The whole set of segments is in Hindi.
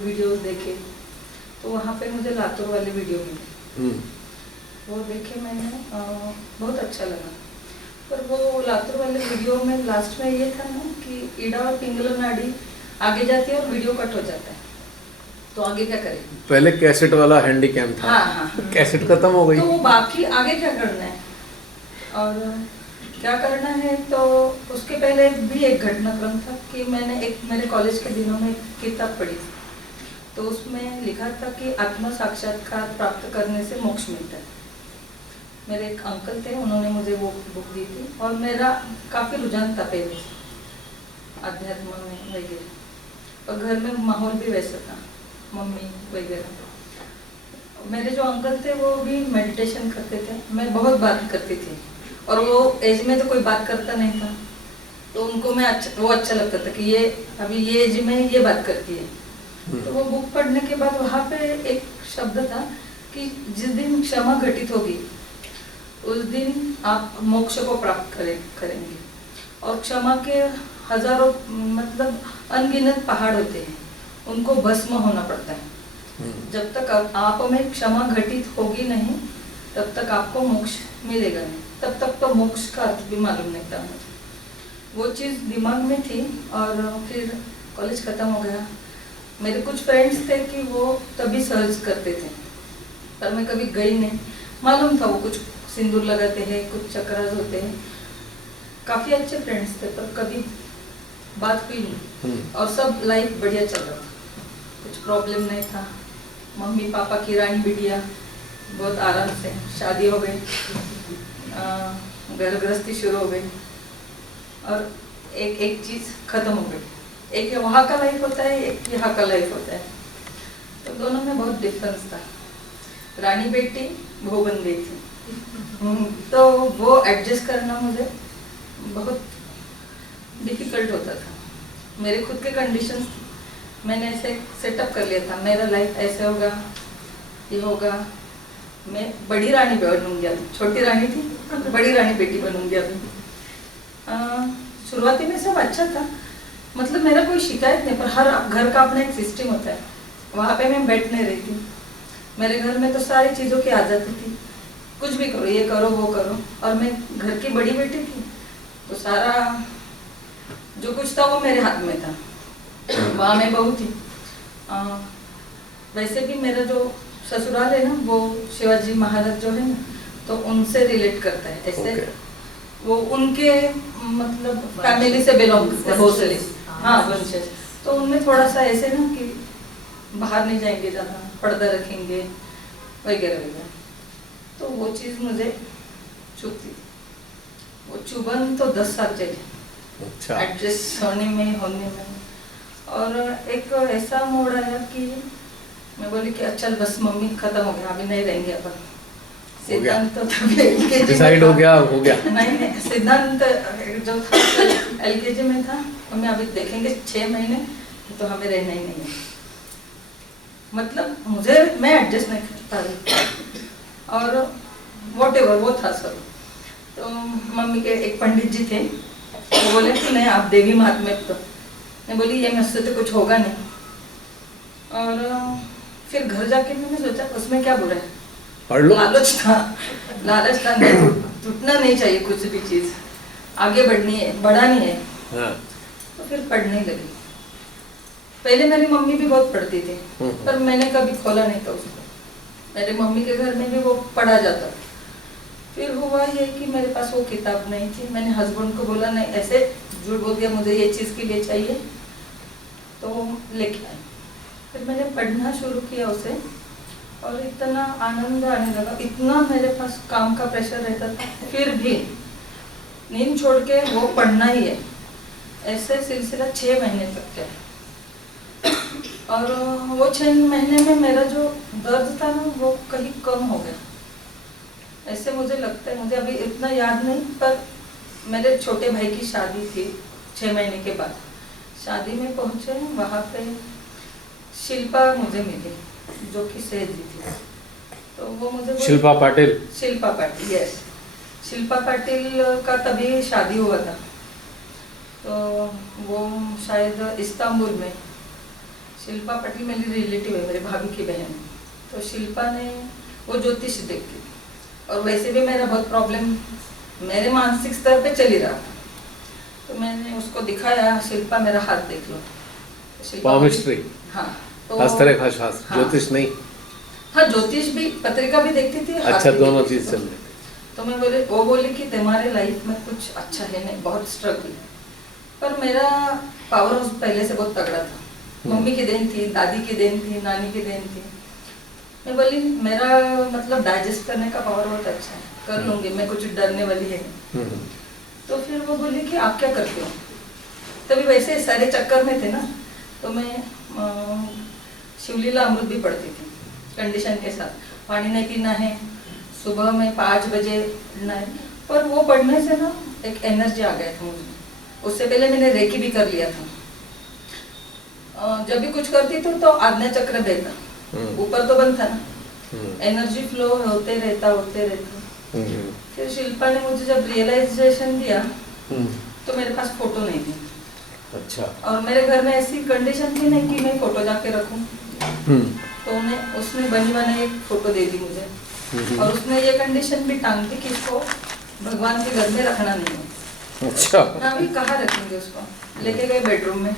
वीडियोस देखे तो वहाँ पे मुझे लातूर वाले वीडियो मिले। वो देखे मैंने, बहुत अच्छा लगा। पर वो लातूर वाले वीडियो में लास्ट में ये था ना कि ईड़ा और पिंगला नाड़ी आगे जाती है और वीडियो कट हो जाता है, तो आगे क्या करें? पहले कैसेट वाला हैंडीकैम था। हाँ। कैसेट खत्म हो गई तो वो बाकी आगे क्या करना है और क्या करना है, तो उसके पहले भी एक घटनाक्रम था कि मैंने एक मेरे कॉलेज के दिनों में एक किताब पढ़ी, तो उसमें लिखा था कि आत्म साक्षात्कार प्राप्त करने से मोक्ष मिलता है। मेरे एक अंकल थे, उन्होंने मुझे वो बुक दी थी और मेरा काफ़ी रुझान था पहले से अध्यात्म में वगैरह, और घर में माहौल भी वैसा था, मम्मी वगैरह। मेरे जो अंकल थे वो भी मेडिटेशन करते थे, मैं बहुत बात करती थी और वो एज में तो कोई बात करता नहीं था, तो उनको वो अच्छा लगता था कि ये अभी ये एज में ये बात करती है। तो वो बुक पढ़ने के बाद वहाँ पे एक शब्द था कि जिस दिन क्षमा घटित होगी उस दिन आप मोक्ष को प्राप्त करेंगे। और क्षमा के हजारों मतलब अनगिनत पहाड़ होते हैं, उनको भस्म होना पड़ता है। जब तक आप में क्षमा घटित होगी नहीं तब तक आपको मोक्ष मिलेगा नहीं, तब तक तो मोक्ष का अर्थ भी मालूम नहीं था मुझे। वो चीज़ दिमाग में थी और फिर कॉलेज ख़त्म हो गया। मेरे कुछ फ्रेंड्स थे कि वो तभी सर्च करते थे, पर मैं कभी गई नहीं। मालूम था वो कुछ सिंदूर लगाते हैं, कुछ चक्रास होते हैं, काफ़ी अच्छे फ्रेंड्स थे, पर कभी बात हुई नहीं। और सब लाइफ बढ़िया चल रहा था, कुछ प्रॉब्लम नहीं था। मम्मी पापा की रानी बिटिया बहुत आराम से शादी हो गई, घर गृहस्थी शुरू हो गई और एक चीज़ खत्म हो गई। एक वहाँ का लाइफ होता है, एक यहाँ का लाइफ होता है, तो दोनों में बहुत डिफरेंस था। रानी बेटी बहू बन गई थी, तो वो एडजस्ट करना मुझे बहुत डिफिकल्ट होता था। मेरे खुद के कंडीशंस मैंने ऐसे सेटअप कर लिया था, मेरा लाइफ ऐसे होगा, ये होगा, मैं बड़ी रानी बनूंगी अभी, छोटी रानी थी बड़ी रानी बेटी बनूंगी अभी। शुरुआती में सब अच्छा था, मतलब मेरा कोई शिकायत नहीं, पर हर घर का अपना एक सिस्टम होता है। वहाँ पे मैं बैठ नहीं रही थी, मेरे घर में तो सारी चीज़ों की आज़ादी थी, कुछ भी करो, ये करो वो करो, और मैं घर की बड़ी बेटी थी, तो सारा जो कुछ था वो मेरे हाथ में था। वहाँ मैं बहू थी। वैसे भी मेरा जो ससुराल है ना वो शिवाजी महाराज जो है ना, तो उनसे रिलेट करता है ऐसे। वो उनके मतलब फैमिली से बिलोंग करते हैं बहुत सारे, हाँ वंशज। तो उनमें थोड़ा सा ऐसे ना कि बाहर नहीं जाएंगे ज़्यादा, पर्दा रखेंगे वगैरह वगैरह, तो वो चीज़ मुझे चुभती। वो चुभन तो 10 साल चली एडजस्ट होने में। और एक ऐसा मोड़ आया कि मैं बोली कि अच्छा बस मम्मी खत्म हो गया, अभी नहीं रहेंगे अपन। सिद्धांत तो डिसाइड हो गया नहीं, सिद्धांत जो था LKG में था, हमें अभी देखेंगे 6 महीने तो हमें रहना ही नहीं है, मतलब मैं एडजस्ट नहीं कर पा रही। और व्हाटएवर वो था सब। तो मम्मी के एक पंडित जी थे, वो बोले कि नहीं आप देवी महात्म्य, तो मैं बोली ये मुझसे तो कुछ होगा नहीं। और फिर घर जाके मैंने सोचा उसमें क्या बुरा है, लालच था नहीं, टूटना नहीं चाहिए, कुछ भी चीज आगे बढ़नी है, बढ़ानी है। हाँ। तो फिर पढ़ने लगी। पहले मेरी मम्मी भी बहुत पढ़ती थी, पर मैंने कभी खोला नहीं था उसको। मेरे मम्मी के घर में भी वो पढ़ा जाता। फिर हुआ ये कि मेरे पास वो किताब नहीं थी, मैंने हस्बैंड को बोला नहीं, ऐसे झूठ बोल दिया मुझे ये चीज़ के लिए चाहिए, तो लेके आई। फिर मैंने पढ़ना शुरू किया उसे, और इतना आनंद आने लगा, इतना मेरे पास काम का प्रेशर रहता था, फिर भी नींद छोड़ के वो पढ़ना ही है। ऐसे सिलसिला 6 महीने तक चला, और वो 6 महीने में मेरा जो दर्द था ना वो कहीं कम हो गया, ऐसे मुझे लगता है। मुझे अभी इतना याद नहीं, पर मेरे छोटे भाई की शादी थी 6 महीने के बाद। शादी में पहुँचे, वहाँ पे शिल्पा मुझे मिली जो कि सहेली थी, तो वो मुझे शिल्पा पाटिल यस, शिल्पा पाटिल का तभी शादी हुआ था, तो वो शायद इस्तांबुल में शिल्पा पटेल मेरी रिलेटिव है, मेरे भाभी की बहन। तो शिल्पा ने वो ज्योतिष देखती थी, और वैसे भी मेरा बहुत प्रॉब्लम मेरे मानसिक स्तर पे चल ही रहा था। तो मैंने उसको दिखाया, शिल्पा मेरा हाथ देख लो। पामिस्ट्री, हाँ, तो हस्तरेखा शास्त्र, हाँ, ज्योतिष नहीं। हाँ, ज्योतिष भी, पत्रिका भी देखती थी। अच्छा, दोनों चीज चल रही थी। तो मैं बोले, वो बोली कि तुम्हारे लाइफ में कुछ अच्छा है नहीं, बहुत स्ट्रगल है। पर मेरा पावर हाउस पहले से बहुत तगड़ा था। मम्मी की देन थी, दादी की देन थी, नानी की देन थी। मैं बोली मेरा मतलब डाइजेस्ट करने का पावर बहुत अच्छा है, कर लूंगी मैं, कुछ डरने वाली है। तो फिर वो बोली कि आप क्या करते हो? तभी वैसे सारे चक्कर में थे ना, तो मैं शिवलीला अमृत भी पढ़ती थी कंडीशन के साथ। पानी नहीं पीना है, सुबह में 5 बजे उठना है। पर वो पढ़ने से ना एक एनर्जी आ गया था मुझे। उससे पहले मैंने रेकी भी कर लिया था। जब भी कुछ करती थी तो आज्ञा चक्र देता, ऊपर तो बंद था ना, एनर्जी फ्लो होते रहता। फिर शिल्पा ने मुझे जब रियलाइजेशन दिया तो मेरे पास फोटो नहीं थी। अच्छा। और मेरे घर में ऐसी कंडीशन थी नहीं कि मैं फोटो जाके रखूं। तो उसने बनी बनाई एक फोटो दे दी मुझे, और उसने ये कंडीशन भी टांग दी कि इसको भगवान के घर में रखना नहीं है। अच्छा। अभी कहाँ रखेंगे उसको? लेके गए बेडरूम में।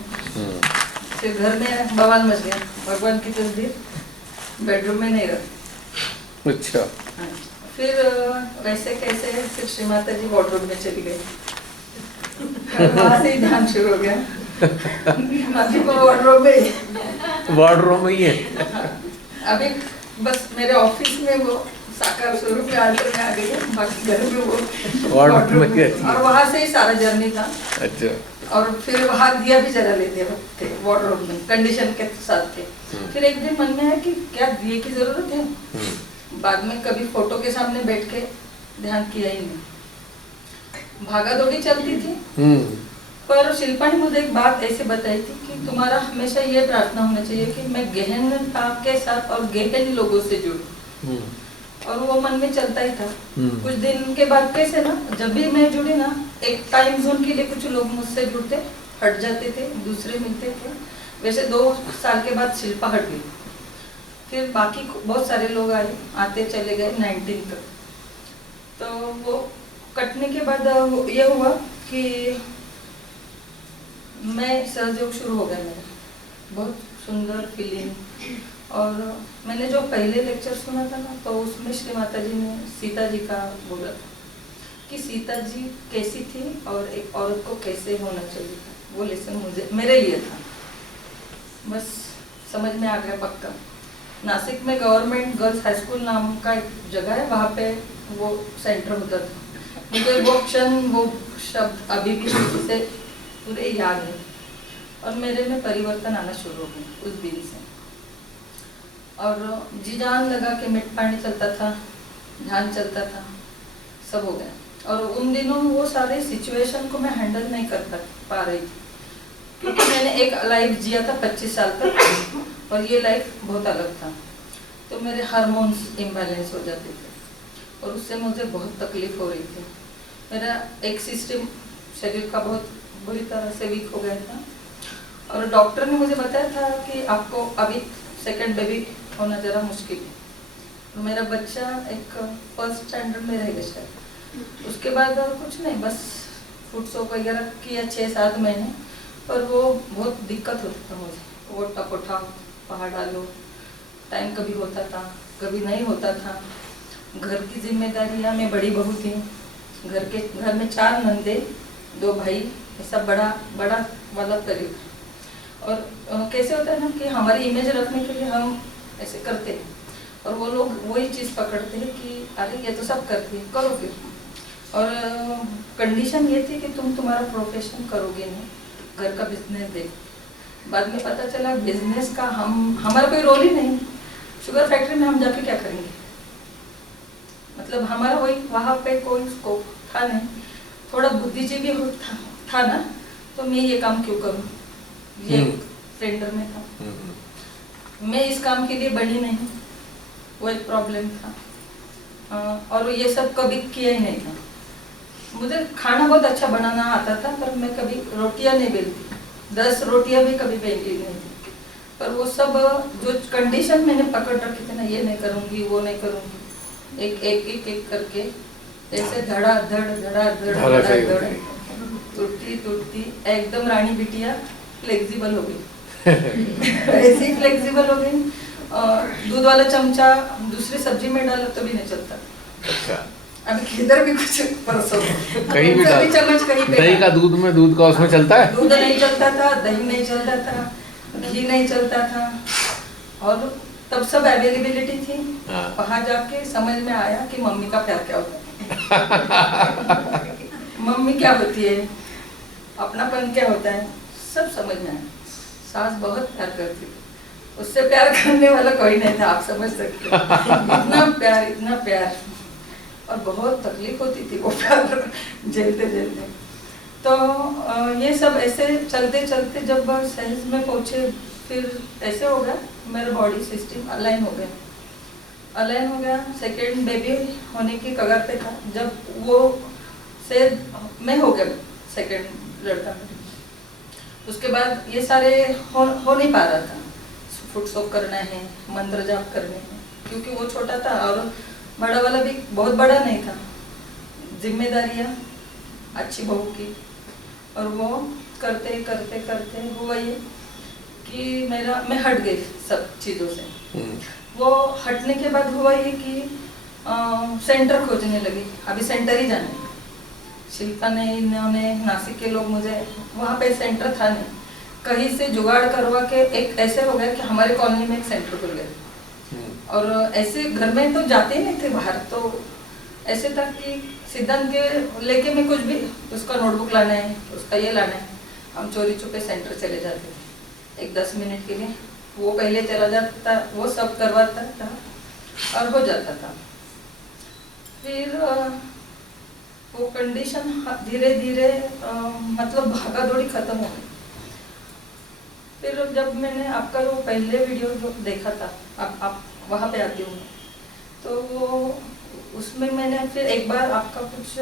फिर घर में बवाल मच गया, भगवान की तस्वीर बेडरूम में नहीं रखी। अच्छा। फिर वैसे कैसे फिर श्री माता जी वार्डरोब में चली गई। वहाँ से ही ध्यान शुरू हो गया। अभी वो वार्डरोब में, वार्डरोब में ही है। अभी बस मेरे ऑफिस में वो साकार स्वरूप में आल्टर में आ गई है, बाकी घर में वो वार्डरोब में गई। और वहाँ से ही सारा जर्नी था। अच्छा। और फिर वहाँ दिया भी जला लेते थे वार्डरोब में, कंडीशन के साथ थे। फिर एक दिन मन में है कि क्या दिए की जरूरत है। बाद में कभी फोटो के सामने बैठ के ध्यान किया ही नहीं, भागा दौड़ी चलती थी। पर शिल्पा ने मुझे एक बात ऐसे बताई थी कि तुम्हारा हमेशा ये प्रार्थना होना चाहिए कि मैं गहनता के साथ और गहन लोगों से जुड़ूं। और वो मन में चलता ही था। कुछ दिन के बाद कैसे ना, जब भी मैं जुड़ी ना, एक टाइम जोन के लिए कुछ लोग मुझसे जुड़ते, हट जाते थे, दूसरे मिलते थे। वैसे 2 साल के बाद शिल्पा हट गई। फिर बाकी बहुत सारे लोग आए, आते चले गए 19 तक। तो वो कटने के बाद ये हुआ कि मैं सहयोग शुरू हो गया मेरा, बहुत सुंदर फीलिंग। और मैंने जो पहले लेक्चर सुना था ना, तो उसमें श्री माता जी ने सीता जी का बोला था कि सीता जी कैसी थी और एक औरत को कैसे होना चाहिए था। वो लेसन मुझे मेरे लिए था, बस समझ में आ गया पक्का। नासिक में गवर्नमेंट गर्ल्स हाई स्कूल नाम का एक जगह है, वहाँ पे वो सेंटर होता था। मुझे वो क्षण, वो शब्द अभी भी से पूरे याद है। और मेरे में परिवर्तन आना शुरू हो गया उस दिन से। और जी जान लगा कि मिट पानी चलता था, ध्यान चलता था, सब हो गया। और उन दिनों वो सारे सिचुएशन को मैं हैंडल नहीं कर पा रही थी, क्योंकि मैंने एक लाइफ जिया था 25 साल तक, और ये लाइफ बहुत अलग था। तो मेरे हार्मोन्स इम्बैलेंस हो जाते थे, और उससे मुझे बहुत तकलीफ हो रही थी। मेरा एक सिस्टम शरीर का बहुत बुरी तरह से वीक हो गया था। और डॉक्टर ने मुझे बताया था कि आपको अभी सेकंड बेबी होना ज़रा मुश्किल है। तो मेरा बच्चा एक 1st स्टैंडर्ड में रह गया शायद। उसके बाद और कुछ नहीं, बस फूड सोप वगैरह किया 6-7 महीने। पर वो बहुत दिक्कत होती था मुझे, वो टप उठाओ, पहाड़ डालो, टाइम कभी होता था, कभी नहीं होता था। घर की जिम्मेदारियाँ, मैं बड़ी बहू थी, घर में 4 नंदे, 2 भाई, ऐसा बड़ा वाला परिवार। और कैसे होता है ना कि हमारी इमेज रखने के लिए हम ऐसे करते हैं, और वो लोग वही चीज़ पकड़ते हैं कि अरे ये तो सब करती है, करो फिर। और कंडीशन ये थी कि तुम्हारा प्रोफेशन करोगे नहीं, घर का बिजनेस देखो। बाद में पता चला बिजनेस का हमारा कोई रोल ही नहीं। शुगर फैक्ट्री में हम जाके क्या करेंगे, मतलब हमारा वही वहाँ पे कोई स्कोप था नहीं। थोड़ा बुद्धिजीवी था ना, तो मैं ये काम क्यों करूँ, ये टेंडर में था, मैं इस काम के लिए बनी नहीं, वो एक प्रॉब्लम था। और ये सब कभी किया ही नहीं था। मुझे खाना बहुत अच्छा बनाना आता था, पर मैं कभी रोटियां नहीं बेलती, 10 रोटियां भी कभी बेली नहीं थी। पर वो सब जो कंडीशन मैंने पकड़ रखी थी ना, ये नहीं करूँगी वो नहीं करूँगी, एक एक एक एक करके ऐसे धड़ा धड़ टूटती टूटती एकदम रानी बिटिया फ्लेक्सिबल हो गई। ऐसे ही फ्लेक्सिबल हो गई। दूध वाला चमचा दूसरी सब्जी में डाला तो भी नहीं चलता। अच्छा, अभी किधर भी कुछ परसों कहीं भी डाल, चम्मच कहीं पे दही का दूध में दूध का उसमें चलता है, दूध नहीं चलता था, दही नहीं चलता था, घी नहीं चलता था, और तब सब अवेलेबिलिटी थी। हाँ। वहां जाके समझ में आया कि मम्मी का प्यार क्या होता है। मम्मी क्या होती है, अपनापन क्या होता है, सब समझ में आया। सास बहुत प्यार करती थी, उससे प्यार करने वाला कोई नहीं था, आप समझ सकते हो। इतना प्यार, और बहुत तकलीफ होती थी वो प्यार झेलते झेलते। तो ये सब ऐसे चलते चलते जब साइंस में पहुँचे, फिर ऐसे हो गया मेरा बॉडी सिस्टम अलाइन हो गया। सेकेंड बेबी होने की कगार पे था जब वो से मैं हो गया सेकेंड लड़का। उसके बाद ये सारे हो नहीं पा रहा था, फुट सोप करना है, मंत्र जाप करने हैं, क्योंकि वो छोटा था और बड़ा वाला भी बहुत बड़ा नहीं था। जिम्मेदारियाँ अच्छी बहू की, और वो करते करते करते हुआ ये कि मैं हट गई सब चीज़ों से। वो हटने के बाद हुआ ये कि सेंटर खोजने लगी। अभी सेंटर ही जाने, शिल्पा ने, इन्होंने, नासिक के लोग, मुझे वहाँ पे सेंटर था नहीं, कहीं से जुगाड़ करवा के एक ऐसे हो गया कि हमारे कॉलोनी में एक सेंटर खुल गया। और ऐसे घर में तो जाते ही नहीं थे बाहर, तो ऐसे था कि सिद्धांत के लेके मैं कुछ भी, उसका नोटबुक लाना है, उसका ये लाना है, हम चोरी छुपे सेंटर चले जाते थे एक 10 मिनट के लिए। वो पहले चला जाता, वो सब करवाता था और हो जाता था। फिर वो कंडीशन धीरे धीरे मतलब भागा दौड़ी खत्म हो गई। फिर जब मैंने आपका जो पहले वीडियो जो देखा था, अब आप वहाँ पे आती हूँ, तो वो उसमें मैंने फिर एक बार आपका कुछ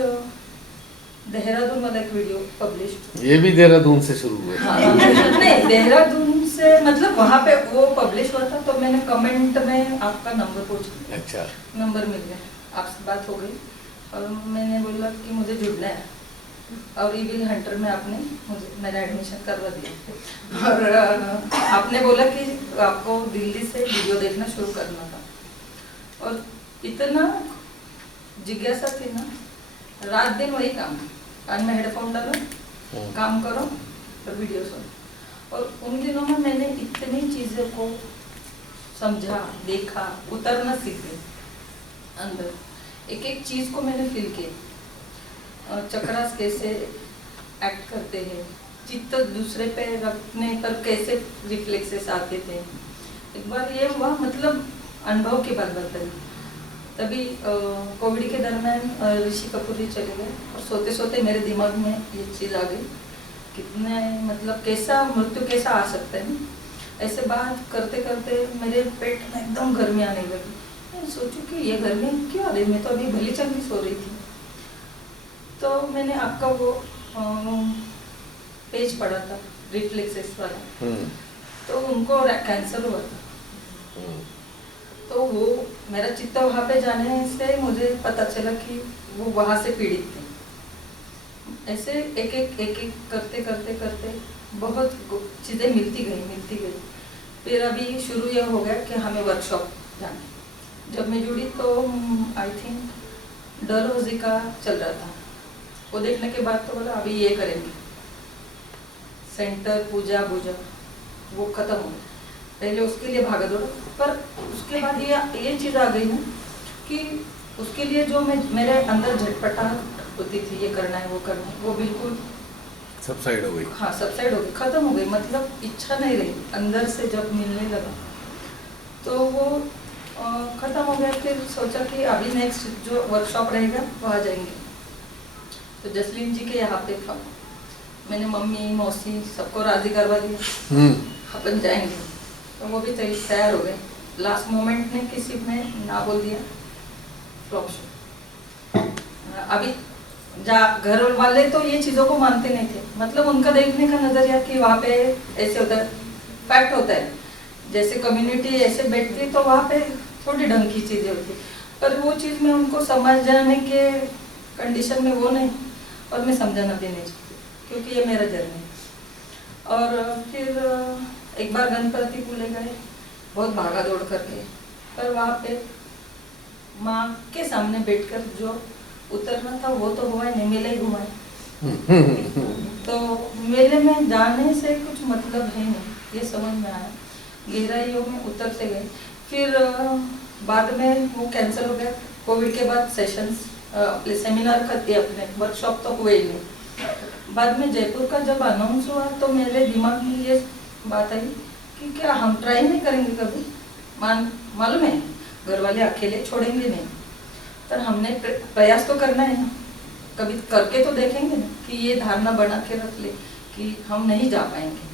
देहरादून वाला एक वीडियो पब्लिश। ये भी देहरादून से शुरू हुआ? हाँ, नहीं देहरादून से, मतलब वहाँ पे वो पब्लिश हुआ था, तो मैंने कमेंट में आपका नंबर पूछा। अच्छा, नंबर मिल गया, आपसे बात हो गई और मैंने बोला कि मुझे जुड़ना है, और ईविल हंटर में आपने मेरा एडमिशन करवा दिया। और आपने बोला कि आपको दिल्ली से वीडियो देखना शुरू करना था, और इतना जिज्ञासा थी ना, रात दिन वही काम, कान में हेडफोन डालो, काम करो और वीडियो सुनो। और उन दिनों में मैंने इतनी चीज़ों को समझा, देखा, उतरना सीख गई अंदर, एक एक चीज़ को मैंने फील किया। चक्रास कैसे एक्ट करते हैं, चित्त दूसरे पे रखने पर कैसे रिफ्लेक्सेस आते थे। एक बार ये हुआ, मतलब अनुभव की बात बताई। तभी कोविड के दरमियान ऋषि कपूर जी चले गए, और सोते सोते मेरे दिमाग में ये चीज़ आ गई, कितने मतलब कैसा मृत्यु कैसा आ सकता है। ऐसे बात करते करते मेरे पेट में एकदम गर्मी आने लगी। मैं सोचूं कि ये गर्मी क्यों आ रही, मैं तो अभी भली चंगी सो रही थी। तो मैंने आपका वो पेज पढ़ा था रिफ्लेक्सेस वाला, तो उनको कैंसर हुआ था। तो वो मेरा चित्त वहाँ पे जाने से मुझे पता चला कि वो वहाँ से पीड़ित थे। ऐसे एक एक करते करते करते बहुत चीज़ें मिलती गई। फिर अभी शुरू ये हो गया कि हमें वर्कशॉप जाना। जब मैं जुड़ी तो आई थिंक डलहौजी का चल रहा था, वो देखने के बाद तो बोला अभी ये करेंगे, सेंटर पूजा वो खत्म हो गया। पहले उसके लिए भागा दौड़ा, पर उसके बाद ये चीज़ आ गई ना कि उसके लिए जो मेरे अंदर झटपटाहट होती थी, ये करना है वो करना है, वो बिल्कुल सबसाइड हो गई। हाँ, सबसाइड हो गई, खत्म हो गई। मतलब इच्छा नहीं रही अंदर से, जब मिलने लगा तो वो खत्म हो गया। फिर सोचा कि अभी नेक्स्ट जो वर्कशॉप रहेगा वहाँ जाएंगे। तो जसलीन जी के यहाँ पे था, मैंने मम्मी मौसी सबको राजी करवा दिया, अपन जाएंगे। तो वो भी तैयार हो गए। लास्ट मोमेंट ने किसी में ना बोल दिया, फ्लॉप शो। अभी घर वाले तो ये चीज़ों को मानते नहीं थे, मतलब उनका देखने का नजरिया कि वहाँ पे ऐसे होता है, फैक्ट होता है जैसे कम्युनिटी ऐसे बैठती तो वहाँ पे थोड़ी ढंग की चीज़ें होती, पर वो चीज़ में उनको समझ जाने के कंडीशन में वो नहीं, और मैं समझाना भी नहीं चाहती क्योंकि ये मेरा जर्नी। और फिर एक बार गणपतिपुले गए, बहुत भागा दौड़ करके, पर वहाँ पे माँ के सामने बैठकर जो उतरना था वो तो हुआ ही नहीं, मेले ही घुमाए। तो मेले में जाने से कुछ मतलब है नहीं, ये समझ में आया। गहराइयों में उतरते गए, फिर बाद में वो कैंसिल हो गया। कोविड के बाद सेशंस सेमिनार करते अपने, वर्कशॉप तो हुए ही नहीं। बाद में जयपुर का जब अनाउंस हुआ तो मेरे दिमाग में ये बात आई कि क्या हम ट्राई नहीं करेंगे कभी। मालूम है घर वाले अकेले छोड़ेंगे नहीं, पर हमने प्रयास तो करना है ना, कभी करके तो देखेंगे ना, कि ये धारणा बना के रख ले कि हम नहीं जा पाएंगे।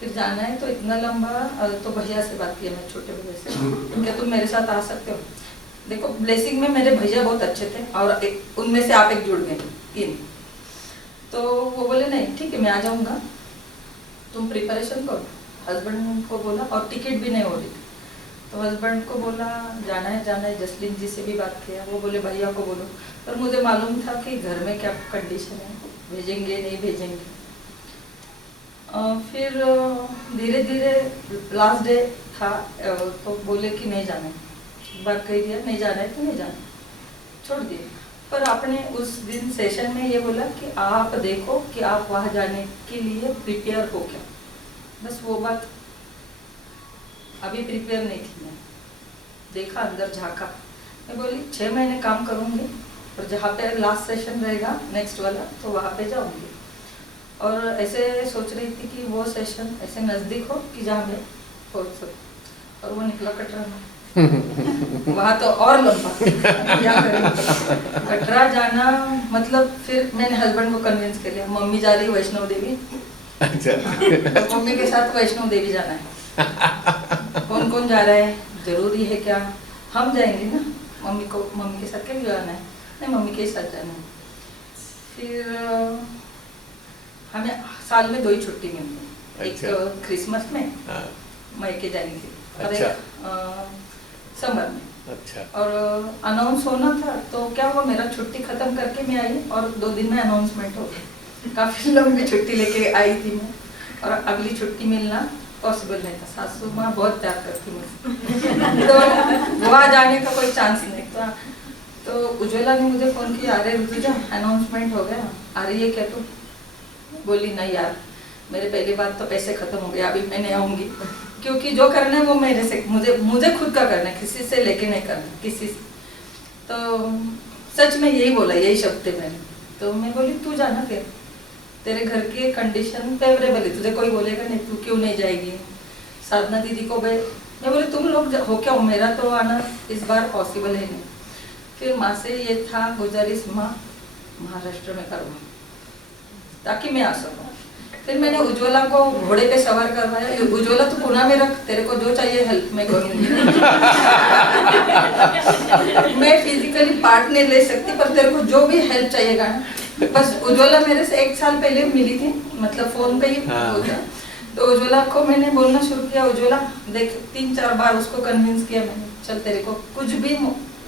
फिर जाना है तो इतना लंबा, तो भैया से बात की मैं, छोटे भैया से, क्या तुम मेरे साथ आ सकते हो। देखो ब्लेसिंग में मेरे भैया बहुत अच्छे थे और उनमें से आप एक जुड़ गए, 3। तो वो बोले नहीं ठीक है मैं आ जाऊंगा, तुम प्रिपरेशन करो। हस्बैंड को बोला, और टिकट भी नहीं हो रही थी, तो हस्बैंड को बोला जाना है। जसलीन जी से भी बात किया, वो बोले भैया को बोलो, पर मुझे मालूम था कि घर में क्या कंडीशन है, भेजेंगे नहीं भेजेंगे। फिर धीरे धीरे लास्ट डे था, तो बोले कि नहीं जाना है। बात कही दिया नहीं जाना है तो नहीं जाना, छोड़ दिए। पर आपने उस दिन सेशन में ये बोला कि आप देखो कि आप वहाँ जाने के लिए प्रिपेयर हो क्या, बस वो बात। अभी प्रिपेयर नहीं थी मैं, देखा अंदर झांका, मैं बोली 6 महीने काम करूँगी और जहाँ पे लास्ट सेशन रहेगा नेक्स्ट वाला तो वहाँ पे जाऊँगी। और ऐसे सोच रही थी कि वो सेशन ऐसे नज़दीक हो कि जहाँ मैं पहुँच सकूँ, और वो निकला कटरा में। वहाँ तो और लंबा क्या करें। कटरा जाना मतलब, फिर मैंने हस्बैंड को कन्विंस कर लिया, मम्मी जा रही वैष्णो देवी, अच्छा तो मम्मी के साथ वैष्णो देवी जाना है। कौन कौन जा रहा है, जरूरी है क्या, हम जाएंगे ना, मम्मी के साथ क्या जाना है, नहीं मम्मी के साथ जाना है। फिर हमें साल में 2 ही छुट्टी मिलती है, अच्छा। एक क्रिसमस में मायके जाने की, और अच्छा। एक समर में। अच्छा। और अनाउंस होना था तो क्या हुआ, मेरा छुट्टी खत्म करके मैं आई और 2 दिन में अनाउंसमेंट हो गया। काफी लंबी छुट्टी लेके आई थी मैं, और अगली छुट्टी मिलना पॉसिबल नहीं था। सासू माँ बहुत प्यार करती मुझसे तो वहाँ जाने का कोई चांस नहीं था। तो उज्ज्वला ने मुझे फोन किया, अरे ऋतुजा अनाउंसमेंट हो गया, आ रही है क्या तू। बोली नहीं यार, मेरे पहली बात तो पैसे खत्म हो गए, अभी मैं नहीं आऊंगी, क्योंकि जो करना है वो मेरे से, मुझे खुद का करना है, किसी से लेके नहीं करना किसी से। तो सच में यही बोला, यही शब्द थे मैंने। तो मैं बोली तू जाना, फिर तेरे घर की कंडीशन फेवरेबल है, तुझे कोई बोलेगा नहीं, तू क्यों नहीं जाएगी। साधना दीदी को मैं बोली तुम लोग हो क्या हो, मेरा तो आना इस बार पॉसिबल है नहीं। फिर माँ से ये था गुजारिश, माँ महाराष्ट्र में करो ताकि मैं आ सकूँ। फिर मैंने उज्ज्वला को घोड़े पे सवार करवाया, उज्ज्वला तो पुणे में रख, तेरे को जो चाहिए हेल्प मैं करूँगी। मैं फिजिकली पार्ट नहीं ले सकती, पर तेरे को जो भी हेल्प चाहिएगा ना, बस। उज्ज्वला मेरे से 1 साल पहले मिली थी, मतलब फोन पे ही होता। तो उज्ज्वला को मैंने बोलना शुरू किया, उज्ज्वला देख 3-4 बार उसको कन्विंस किया मैंने, चल तेरे को कुछ भी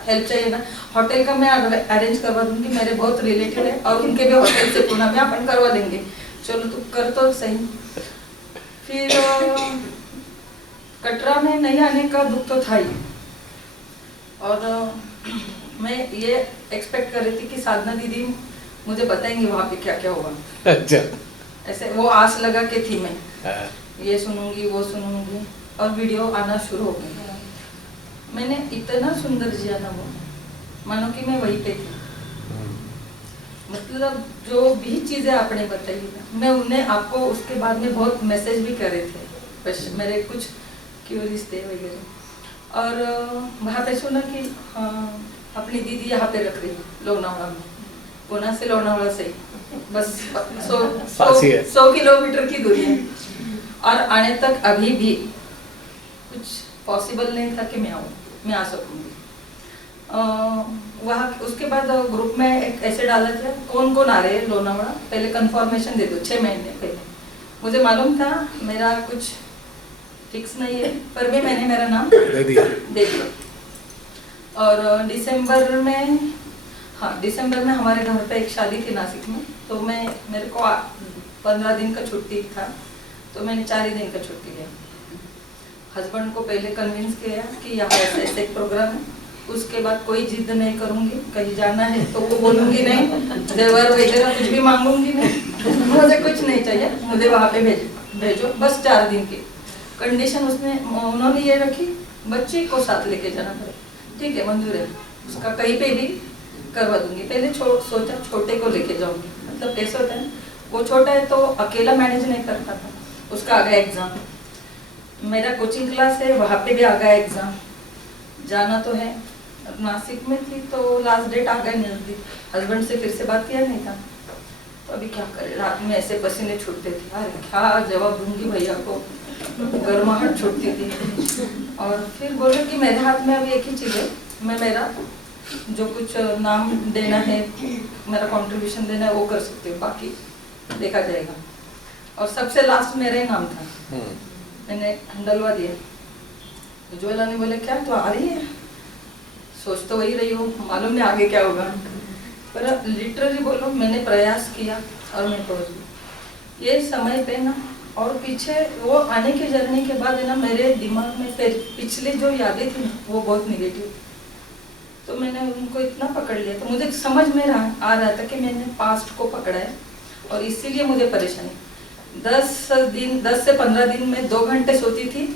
हेल्प चाहिए ना, होटल का मैं अरेंज करवा दूंगी, मेरे बहुत रिलेटिव है और उनके भी होटल से पुणे में अपन करवा देंगे, चलो तू कर तो सही। फिर कटरा में नहीं आने का दुख तो था ही, और मैं ये एक्सपेक्ट कर रही थी कि साधना दीदी मुझे बताएंगी वहाँ पे क्या क्या हुआ। अच्छा। ऐसे वो आस लगा के थी मैं, ये सुनूंगी वो सुनूंगी, और वीडियो आना शुरू हो गया। मैंने इतना सुंदर जिया ना वो, मानो कि मैं वहीं पे थी। मतलब जो भी चीजें आपने बताई ना, मैं उन्हें आपको उसके बाद में बहुत मैसेज भी करे थे, बस मेरे कुछ क्यूरीज थे वगैरह। और वहाँ पे सुना कि अपनी दीदी यहाँ पे रख रही है लोनावाला में, पुणे से लोनावाला से बस 100 किलोमीटर की दूरी है, और आने तक अभी भी कुछ पॉसिबल नहीं था कि मैं आ सकूंगी। वहाँ उसके बाद ग्रुप में एक ऐसे डाला था, कौन कौन आ रहे हैं लोनावाला, पहले कंफर्मेशन दे दो। 6 महीने पहले मुझे मालूम था मेरा कुछ फिक्स नहीं है, पर भी मैंने मेरा नाम दे दिया। दे दिया। और दिसंबर में, हाँ दिसंबर में हमारे घर पे एक शादी थी नासिक में, तो मेरे को 15 दिन का छुट्टी था, तो मैंने 4 ही दिन का छुट्टी लिया। हस्बैंड को पहले कन्विंस किया कि यहाँ ऐसे ऐसे एक प्रोग्राम है, उसके बाद कोई जिद नहीं करूँगी, कहीं जाना है तो वो बोलूँगी नहीं, जेवर वगैरह कुछ भी मांगूंगी नहीं, मुझे कुछ नहीं चाहिए, मुझे वहाँ पे भेजो, बस 4 दिन की कंडीशन उन्होंने ये रखी, बच्चे को साथ लेके जाना पड़े। ठीक है, मंजूर है, उसका कहीं पे भी करवा दूंगी। पहले सोचा छोटे को लेके जाऊंगी, मतलब कैसे होता है, वो छोटा है तो अकेला मैनेज नहीं कर पाता, उसका आ गया एग्जाम, मेरा कोचिंग क्लास है वहाँ पे भी आ गया एग्जाम, जाना तो है। नासिक में थी तो लास्ट डेट आ गया नजदीक, हस्बैंड से फिर से बात किया नहीं था, तो अभी क्या करे, रात में ऐसे पसीने छूटते थे, अरे क्या जवाब दूंगी भैया को, गर्माहट छूटती थी। और फिर बोले कि मेरे हाथ में अभी एक ही चीज़ है, मैं मेरा जो कुछ नाम देना है, मेरा कंट्रीब्यूशन देना है वो कर सकती हूँ, बाकी देखा जाएगा। और सबसे लास्ट मेरा ही नाम था, मैंने डलवा दिया। ज्वेला ने बोले क्या तो आ रही है, सोच तो वही रही हो, मालूम नहीं आगे क्या होगा, पर लिटरली बोलो मैंने प्रयास किया और मैं पहुंच गई ये समय पे ना। और पीछे वो आने की जर्नी के बाद है ना, मेरे दिमाग में फिर पिछली जो यादें थी ना वो बहुत निगेटिव, तो मैंने उनको इतना पकड़ लिया, तो मुझे समझ में आ रहा था कि मैंने पास्ट को पकड़ा है और इसीलिए मुझे परेशानी। 10 से 15 दिन में 2 घंटे सोती थी,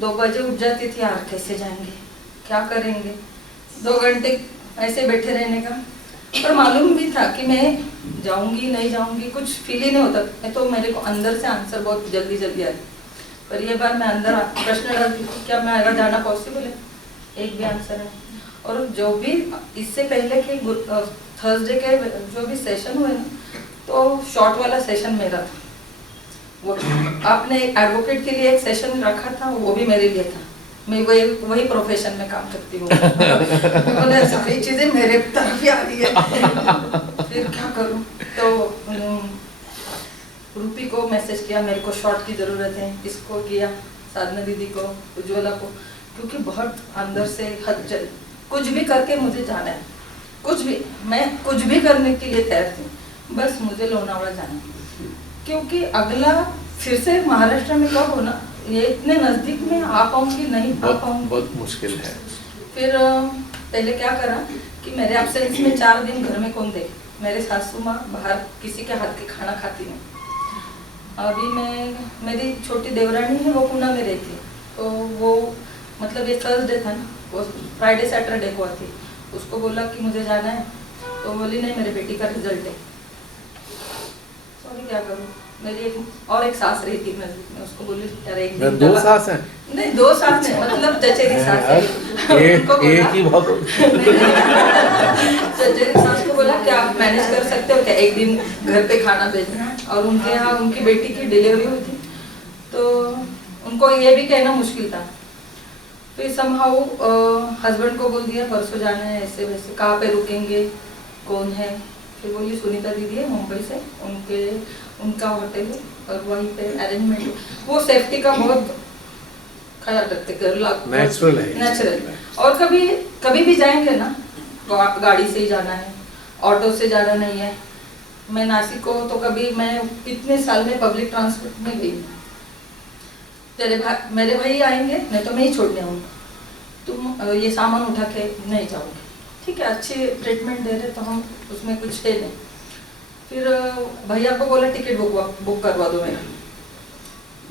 2 बजे उठ जाती थी, यार कैसे जाएंगे, क्या करेंगे, 2 घंटे ऐसे बैठे रहने का। पर मालूम भी था कि मैं जाऊंगी नहीं जाऊंगी, कुछ फील ही नहीं होता, तो मेरे को अंदर से आंसर बहुत जल्दी जल्दी आया। पर ये बार मैं अंदर प्रश्न डालती थी, क्या मेरा जाना पॉसिबल है, एक भी आंसर है। और जो भी इससे पहले के थर्सडे के जो भी सेशन हुए ना, तो शॉर्ट वाला सेशन मेरा था, वो आपने एडवोकेट के लिए एक सेशन रखा था, वो भी मेरे लिए था, मैं वही प्रोफेशन में काम करती हूँ। तो सारी चीजें मेरे तरफ ही आ रही है, फिर क्या करूँ। तो रूपी को मैसेज किया, मेरे को शॉर्ट की ज़रूरत है, इसको किया, साधना दीदी को, उज्ज्वला को, क्योंकि बहुत अंदर से कुछ भी करके मुझे जाना है, कुछ भी, मैं कुछ भी करने के लिए तैयार थी, बस मुझे लोनावला जाना, क्योंकि अगला फिर से महाराष्ट्र में कब होना, ये इतने नजदीक में आ पाऊंगी नहीं आ पाऊंगी, बहुत मुश्किल है। फिर पहले क्या करा कि मेरे एब्सेंस में 4 दिन घर में कौन देखे, मेरे सासू माँ बाहर किसी के हाथ के खाना खाती नहीं। अभी मेरी छोटी देवरानी है, वो पुणे में रहती है, तो वो मतलब ये थर्सडे था ना, वो फ्राइडे सैटरडे को आती, उसको बोला कि मुझे जाना है, तो बोली नहीं मेरे बेटी का रिजल्ट है। सॉरी क्या करूँ, मेरी एक सास रही थी नजदीक में, उसको बोली यार एक दिन 2 सास हैं? नहीं 2 सास नहीं, मतलब चचेरी सास है, एक ही बहुत चचेरी सास को बोला क्या आप मैनेज कर सकते हो क्या, एक दिन घर पे खाना भेजना। और उनके यहाँ उनकी बेटी की डिलीवरी हुई थी, तो उनको ये भी कहना मुश्किल था। फिर समहाउ हस्बैंड को बोल दिया परसों जाना है, ऐसे वैसे, कहाँ पे रुकेंगे, कौन है, फिर बोली सुनीता दीदी है मुंबई से, उनका होटल है और वहीं पे अरेंजमेंट, वो सेफ्टी का बहुत ख्याल रखते, नेचुरल है, नेचुरल। और कभी भी जाएंगे ना, गाड़ी से ही जाना है, ऑटो से जाना नहीं है। मैं नासिक को तो कभी, मैं इतने साल में पब्लिक ट्रांसपोर्ट में गई, मेरे भाई आएंगे नहीं तो मैं ही छोड़ने आऊँगी, तुम ये सामान उठा के नहीं जाओगे, ठीक है, अच्छी ट्रीटमेंट दे रहे तो हम उसमें कुछ है नहीं। फिर भैया को बोला टिकट बुक करवा दो, मेरा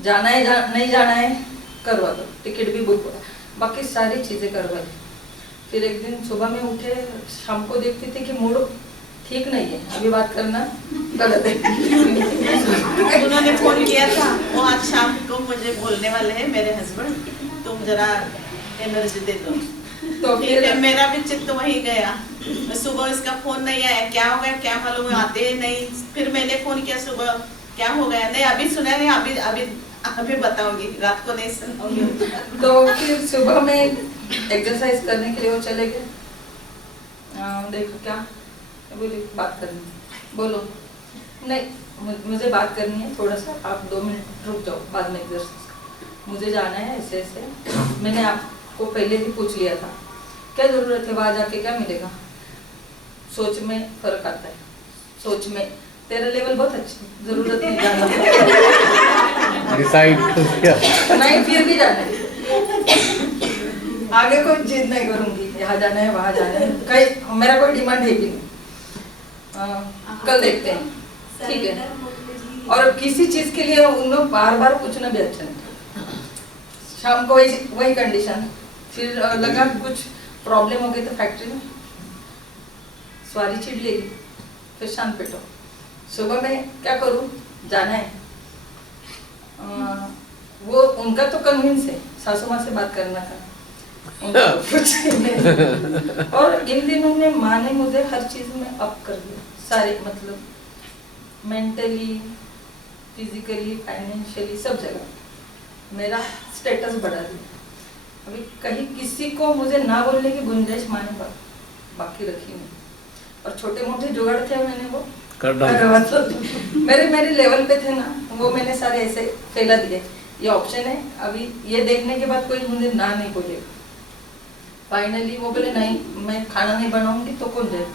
जाना है नहीं जाना है करवा दो, टिकट भी बुक, बाकी सारी चीज़ें करवा दी। फिर एक दिन सुबह में उठे, शाम को देखती थी कि मूड ठीक नहीं है, अभी बात करना गलत है। उन्होंने फोन किया था, वो आज शाम को मुझे बोलने वाले हैं मेरे हस्बैंड, तुम जरा एनर्जी दे दो, तो फिर मेरा भी चित्त वही गया। सुबह इसका फोन नहीं आया, क्या हो गया क्या मालूम, आते नहीं। फिर मैंने फोन किया सुबह, क्या हो गया, नहीं अभी सुना नहीं, अभी बताऊंगी, रात को नहीं सुनाऊंगी। तो फिर सुबह में एक्सरसाइज करने के लिए वो चले गए, देखो क्या बोली, बात करनी, बोलो नहीं मुझे बात करनी है, थोड़ा सा आप 2 मिनट रुक जाओ, बाद में एक्सरसाइज। मुझे जाना है ऐसे ऐसे, मैंने आपको पहले ही पूछ लिया था, क्या ज़रूरत है वहाँ जाके क्या मिलेगा। सोच में फर्क आता है, सोच में तेरा लेवल बहुत अच्छा, जरूरत नहीं जाना डिसाइड नहीं, फिर भी जाना है, आगे कोई जिद नहीं करूंगी, यहाँ जाना है वहाँ जाना है, कहीं मेरा कोई डिमांड है भी नहीं। कल देखते हैं, ठीक है। और किसी चीज के लिए उन लोग बार बार पूछना भी अच्छा नहीं। शाम को वही कंडीशन, फिर लगा कुछ प्रॉब्लम हो गई तो फैक्ट्री में सवारी चिढ़ लेगी, फिर शांत बैठो। सुबह में क्या करूँ, जाना है, वो उनका तो कन्विंस है, सासू माँ से बात करना था, कुछ नहीं। और इन दिनों में माँ ने मुझे हर चीज में अप कर दिया, सारे मतलब मेंटली, फिजिकली, फाइनेंशियली, सब जगह मेरा स्टेटस बढ़ा दिया। अभी कहीं किसी को मुझे ना बोलने की गुंजाइश माँ ने बाकी रखी नहीं। और छोटे मोटे जुगाड़ थे मैंने वो मेरे लेवल पे थे ना, वो मैंने सारे ऐसे फैला दिए, ये ऑप्शन है, अभी ये देखने के बाद कोई मुझे ना नहीं बोलेगा। फाइनली वो बोले नहीं, मैं खाना नहीं बनाऊंगी तो कौन जाए।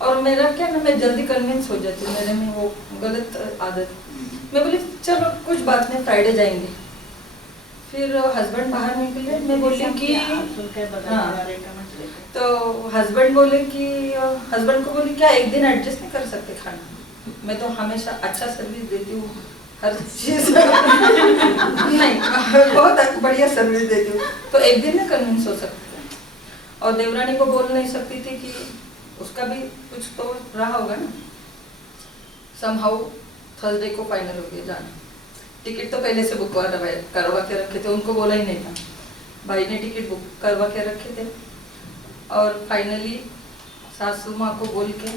और मेरा क्या ना, मैं जल्दी कन्विंस हो जाती हूँ, मेरे में वो गलत आदत। मैं बोली चलो कुछ बात नहीं, फ्राइडे जाएंगे। फिर हस्बैंड बाहर निकले, मैं बोली कि हाँ, तो हस्बैंड बोले कि हस्बैंड को बोली क्या एक दिन एडजस्ट नहीं कर सकते खाना, मैं तो हमेशा अच्छा सर्विस देती हूँ, हर चीज नहीं बहुत बढ़िया सर्विस देती हूँ, तो एक दिन में कन्विंस हो सकते। और देवरानी को बोल नहीं सकती थी कि उसका भी कुछ तो रहा होगा ना। समहाउ थर्सडे को फाइनल हो गया जाना। टिकट तो पहले से बुक करवा के रखे थे, उनको बोला ही नहीं था, भाई ने टिकट बुक करवा के रखे थे। और फाइनली सासू माँ को बोल के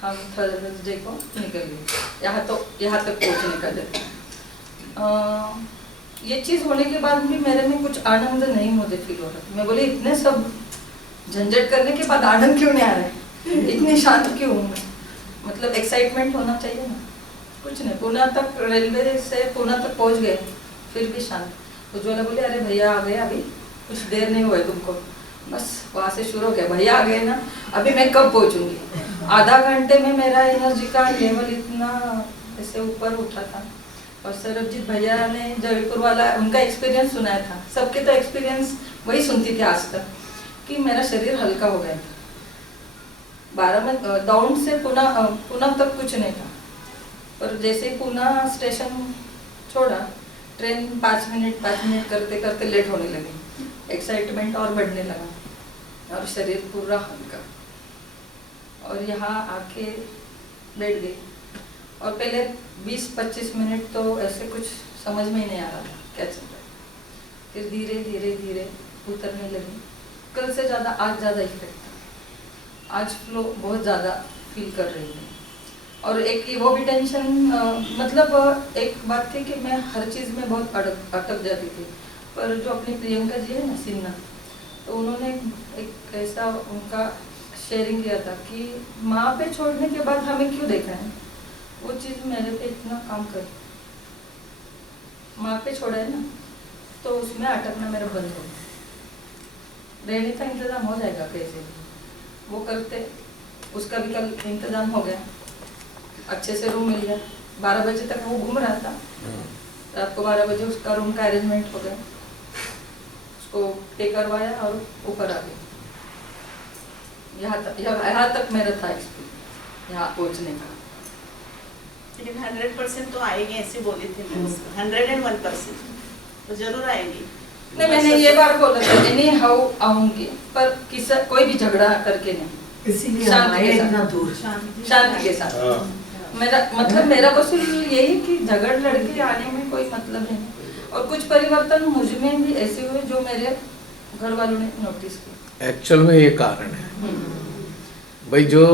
हम थर्सडे को निकल गए, यहाँ तक पहुँचने का जब ये चीज़ होने के बाद भी मेरे में कुछ आनंद नहीं मुझे फील हो रहा। मैं बोली इतने सब झंझट करने के बाद आनंद क्यों नहीं आ रहा है, इतनी शांत क्यों हूँ मैं, मतलब एक्साइटमेंट होना चाहिए ना। कुछ नहीं, पुणे तक रेलवे से पुणे तक पहुँच गए, फिर भी शांत। उज्ज्वला बोले अरे भैया आ गए, अभी कुछ देर नहीं हुआ तुमको, बस वहाँ से शुरू हो गया, भैया आ गए ना, अभी मैं कब पहुँचूंगी। आधा घंटे में मेरा एनर्जी का लेवल इतना ऐसे ऊपर उठा था। और सरबजीत भैया ने जयपुर वाला उनका एक्सपीरियंस सुनाया था, सबके तो एक्सपीरियंस वही सुनती थी आज तक, कि मेरा शरीर हल्का हो गया था। 12 में दौड़ से पुणे तक कुछ नहीं था, पर जैसे पुणे स्टेशन छोड़ा, ट्रेन 5 मिनट करते करते लेट होने लगी, एक्साइटमेंट और बढ़ने लगा और शरीर पूरा हल्का। और यहाँ आके बैठ गई, और पहले 20-25 मिनट तो ऐसे कुछ समझ में ही नहीं आ रहा था क्या चल रहा है, फिर धीरे धीरे उतरने लगी। कल से ज़्यादा आज ज़्यादा इफेक्ट था, आज फ्लो बहुत ज़्यादा फील कर रही थी। और एक वो भी टेंशन, मतलब एक बात थी कि मैं हर चीज़ में बहुत अटक जाती थी, पर जो अपनी प्रियंका जी है ना सिन्हा, तो उन्होंने एक ऐसा उनका शेयरिंग किया था कि माँ पे छोड़ने के बाद हमें क्यों देखा है, वो चीज़ मेरे पे इतना काम कर, माँ पे छोड़ा है ना, तो उसमें अटकना मेरा बंद हो गया। रहने का इंतज़ाम हो जाएगा कैसे, वो करते, उसका भी कल इंतज़ाम हो गया, अच्छे से रूम मिल गया। 12 बजे तक वो घूम रहा था, रात को 12 बजे उसका रूम का अरेंजमेंट हो गया, उसको पे करवाया और ऊपर आ गया। यहाँ तक मेरा था एक्सपीरियंस, यहाँ पहुँचने का। लेकिन 100% तो आएगी ऐसे बोली थी मैं उसको, 101% तो जरूर आएगी। नहीं, मैंने ये बार बोला था एनी हाउ आऊंगी, पर कोई भी झगड़ा करके नहीं, इसीलिए शांति के इतना साथ, दूर शांति के साथ। मेरा वसूल यही कि झगड़ लड़के आने में कोई मतलब नहीं। और कुछ परिवर्तन मुझ में भी ऐसे हुए जो मेरे घर वालों ने नोटिस किया। एक्चुअल में ये कारण है भाई, जो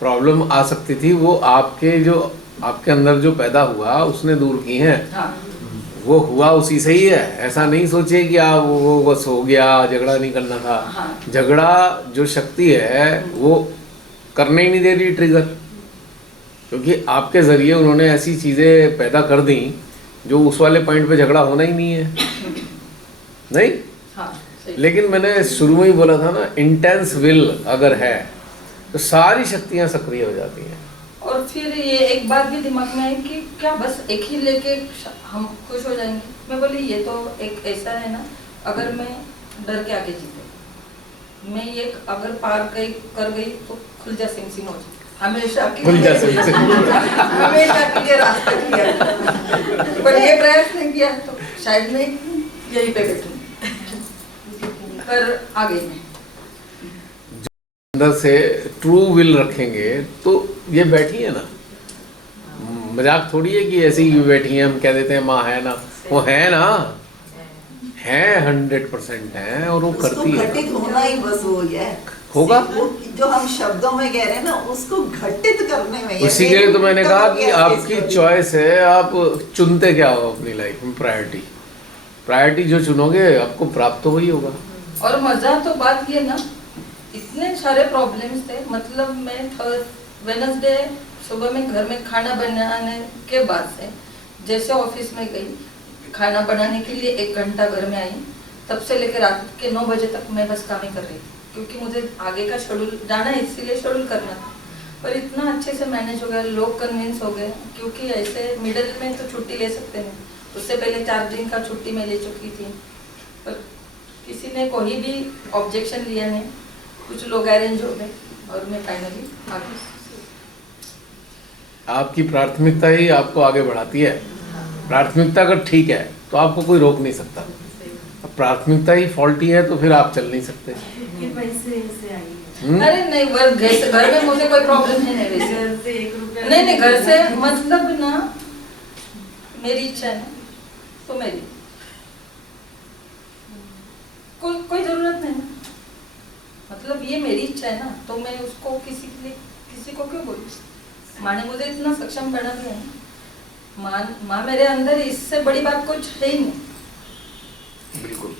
प्रॉब्लम आ सकती थी वो आपके अंदर जो पैदा हुआ उसने दूर की है। हाँ। वो हुआ उसी से ही है, ऐसा नहीं सोचिए कि आप वो बस हो गया, झगड़ा नहीं करना था। हाँ। झगड़ा जो शक्ति है वो करने ही नहीं दे रही ट्रिगर, क्योंकि आपके जरिए उन्होंने ऐसी चीज़ें पैदा कर दी जो उस वाले पॉइंट पे झगड़ा होना ही नहीं है। नहीं, हाँ सही। लेकिन मैंने शुरू में ही बोला था ना, इंटेंस विल अगर है तो सारी शक्तियां सक्रिय हो जाती हैं। और फिर ये एक बात भी दिमाग में आई कि क्या बस एक ही लेके हम खुश हो जाएंगे। मैं बोली ये तो एक ऐसा है ना, अगर मैं डर के आगे जीते, मैं ये अगर पार कर गई तो खुल जा सिम सिम हो जाए, हमेशा के खुल जा लिए सिम सिम। हमेशा के लिए रास्ता किया, पर ये प्रयास नहीं किया तो शायद मैं यहीं पे बैठूं। पर आ गई मैं। अंदर से ट्रू विल रखेंगे तो ये बैठी है ना, मजाक थोड़ी है कि ऐसी ही बैठी है, हम कह देते हैं माँ है ना, वो है ना, है 100% है और वो करती है। घटित होना ही बस वो है होगा। वो जो हम शब्दों में कह रहे हैं ना, उसको घटित करने में उसी के लिए तो मैंने कहा कि आपकी चॉइस है, आप चुनते क्या हो अपनी लाइफ में। प्रायोरिटी जो चुनोगे आपको प्राप्त तो वही होगा। और मजा तो बात ये ना, इतने सारे प्रॉब्लम्स थे। मतलब मैं वेडनेसडे सुबह में घर में खाना बनाने के बाद से जैसे ऑफिस में गई, खाना बनाने के लिए 1 घंटा घर में आई, तब से लेकर रात के 9 बजे तक मैं बस काम ही कर रही थी, क्योंकि मुझे आगे का शेड्यूल जाना है, इसीलिए शेड्यूल करना था। पर इतना अच्छे से मैनेज हो गया, लोग कन्विंस हो गए, क्योंकि ऐसे मिडिल में तो छुट्टी ले सकते हैं, उससे पहले 4 दिन का छुट्टी मैं ले चुकी थी, पर किसी ने कोई भी ऑब्जेक्शन लिया नहीं, कुछ लोग अरेंज हो गए और मैं फाइनली आ गई। आपकी प्राथमिकता ही आपको आगे बढ़ाती है। प्राथमिकता अगर ठीक है तो आपको कोई रोक नहीं सकता। अब प्राथमिकता ही फॉल्टी है तो फिर आप चल नहीं सकते। अरे नहीं, घर में मुझे कोई प्रॉब्लम है नहीं वैसे। नहीं घर से मतलब ना, मेरी इच्छा है ना तो मेरी कोई जरूरत नहीं। मतलब ये मेरी इच्छा है ना, तो मैं उसको किसी को क्यों बोलूं। माँ ने मुझे इतना सक्षम बना दिया है, माँ मेरे अंदर, इससे बड़ी बात कुछ है ही नहीं। बिल्कुल।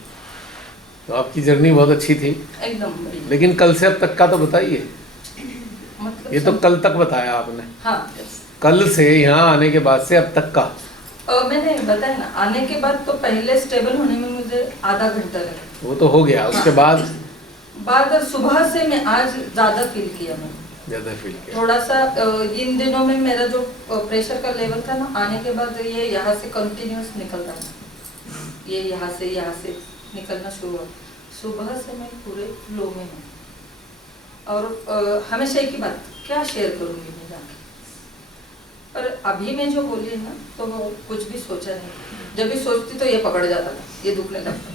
तो आपकी जर्नी बहुत अच्छी थी एकदम। लेकिन कल से अब तक का तो बताइए। मतलब ये तो कल तक बताया आपने। हाँ, कल से यहाँ आने के बाद से अब तक का। मैंने बताया ना, आने के बाद तो पहले स्टेबल होने में मुझे आधा घंटा लगा। वो तो हो गया, उसके बाद सुबह से मैं आज ज्यादा फील किया। मैंने ज्यादा फील किया। थोड़ा सा इन दिनों में मेरा जो प्रेशर का लेवल था ना, आने के बाद ये यहाँ से कंटिन्यूस निकल रहा था, ये यहाँ से निकलना शुरू हुआ। सुबह से मैं पूरे फ्लो में हूँ और हमेशा एक ही बात, क्या शेयर करूँगी मैं जाके। पर अभी मैं जो बोली ना, तो वो कुछ भी सोचा नहीं। जब भी सोचती तो ये पकड़ जाता था, ये दुखने लगता।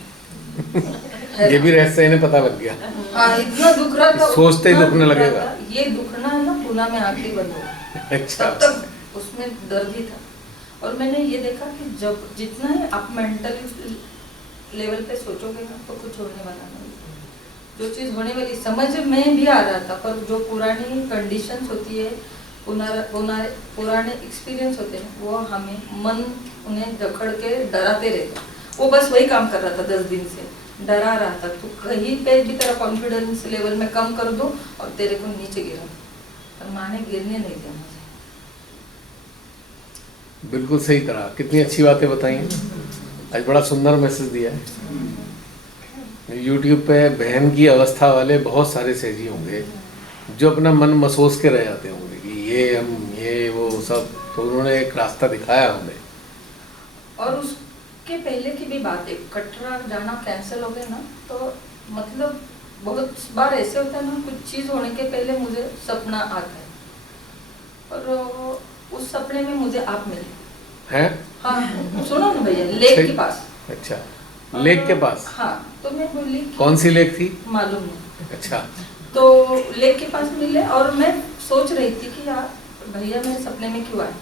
ये भी रहस्य इन्हें पता लग गया। हाँ, इतना दुख रहा था, सोचते ही दुखने लगेगा। ये दुखना है ना, पुणे में आके बंद हो। अच्छा। तब तक उसमें दर्द ही था। और मैंने ये देखा कि जब जितना ही आप मेंटली लेवल पे सोचोगे ना, तो कुछ होने वाला नहीं। जो चीज़ होने वाली समझ में भी आ रहा था, पर जो पुरानी कंडीशंस होती है, पुराने एक्सपीरियंस होते हैं, वो हमें मन उन्हें जकड़ के डराते रहते। वो बस वही काम कर रहा था 10 दिन से, डरा रहा था। तो कहीं पे भी तेरा कॉन्फिडेंस लेवल में कम कर दो और तेरे को नीचे गिरा। पर माँ ने गिरने नहीं दिया मुझे। बिल्कुल सही तरह, कितनी अच्छी बातें बताई। आज बड़ा सुंदर मैसेज दिया है। यूट्यूब पे बहन की अवस्था वाले बहुत सारे सहजी होंगे जो अपना मन मसोस के रह जाते होंगे कि ये वो सब, तो उन्होंने एक रास्ता दिखाया हमें। और उसके पहले की भी बात है, कटरा जाना कैंसिल हो गया ना, तो मतलब बहुत बार ऐसे होता है ना, कुछ चीज़ होने के पहले मुझे सपना आता है और उस सपने में मुझे आप मिले हैं। हाँ, सुनो ना भैया, लेक के पास। अच्छा, लेक के पास। हाँ, तो मैं बोली कौन सी लेक थी? मालूम नहीं। अच्छा। तो लेक के पास मिले और मैं सोच रही थी कि यार भैया मेरे सपने में क्यों आए।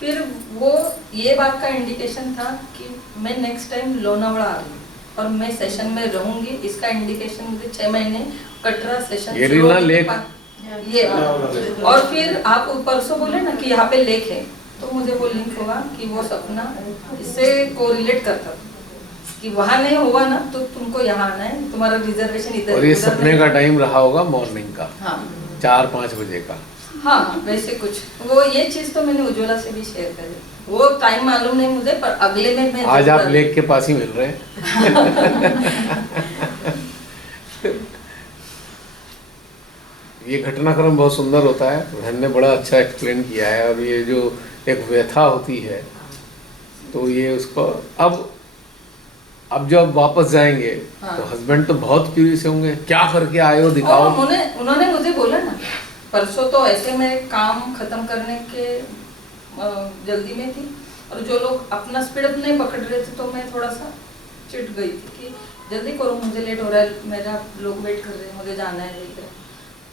फिर वो ये बात का इंडिकेशन था कि मैं नेक्स्ट टाइम लोनावड़ा आ रही हूँ और मैं सेशन में रहूंगी। इसका इंडिकेशन मुझे 6 महीने कटरा सेशन ये रीना लेक, ये और फिर आप परसों बोले ना कि यहाँ पे लेक है, तो मुझे वो लिंक हुआ कि वो सपना इससे कोरिलेट करता था कि वहाँ नहीं हुआ ना, तो तुमको यहाँ आना है, तुम्हारा रिजर्वेशन इधर। और ये सपने का टाइम रहा होगा मॉर्निंग का। हाँ, 4-5 बजे का। हाँ, वैसे कुछ वो ये चीज़ तो मैंने उज्ज्वला से भी शेयर करी। वो टाइम मालूम नहीं मुझे, पर अगले में मैं आज आप लेक के पास ही मिल रहे हैं। ये घटनाक्रम बहुत सुंदर होता है, बहन ने बड़ा अच्छा एक्सप्लेन किया है। और ये जो एक व्यथा होती है, तो ये उसको अब जब वापस जाएंगे हाँ। तो हस्बैंड तो बहुत क्यूरियस होंगे, क्या करके आए हो, दिखाओ। उन्होंने मुझे बोला ना, परसों तो ऐसे मैं काम खत्म करने के जल्दी में थी, और जो लोग अपना स्पीड अप नहीं पकड़ रहे थे, तो मैं थोड़ा सा चिढ़ गई थी कि जल्दी करो, मुझे लेट हो रहा है, मेरा लोग वेट कर रहे हैं, मुझे जाना है लेकर।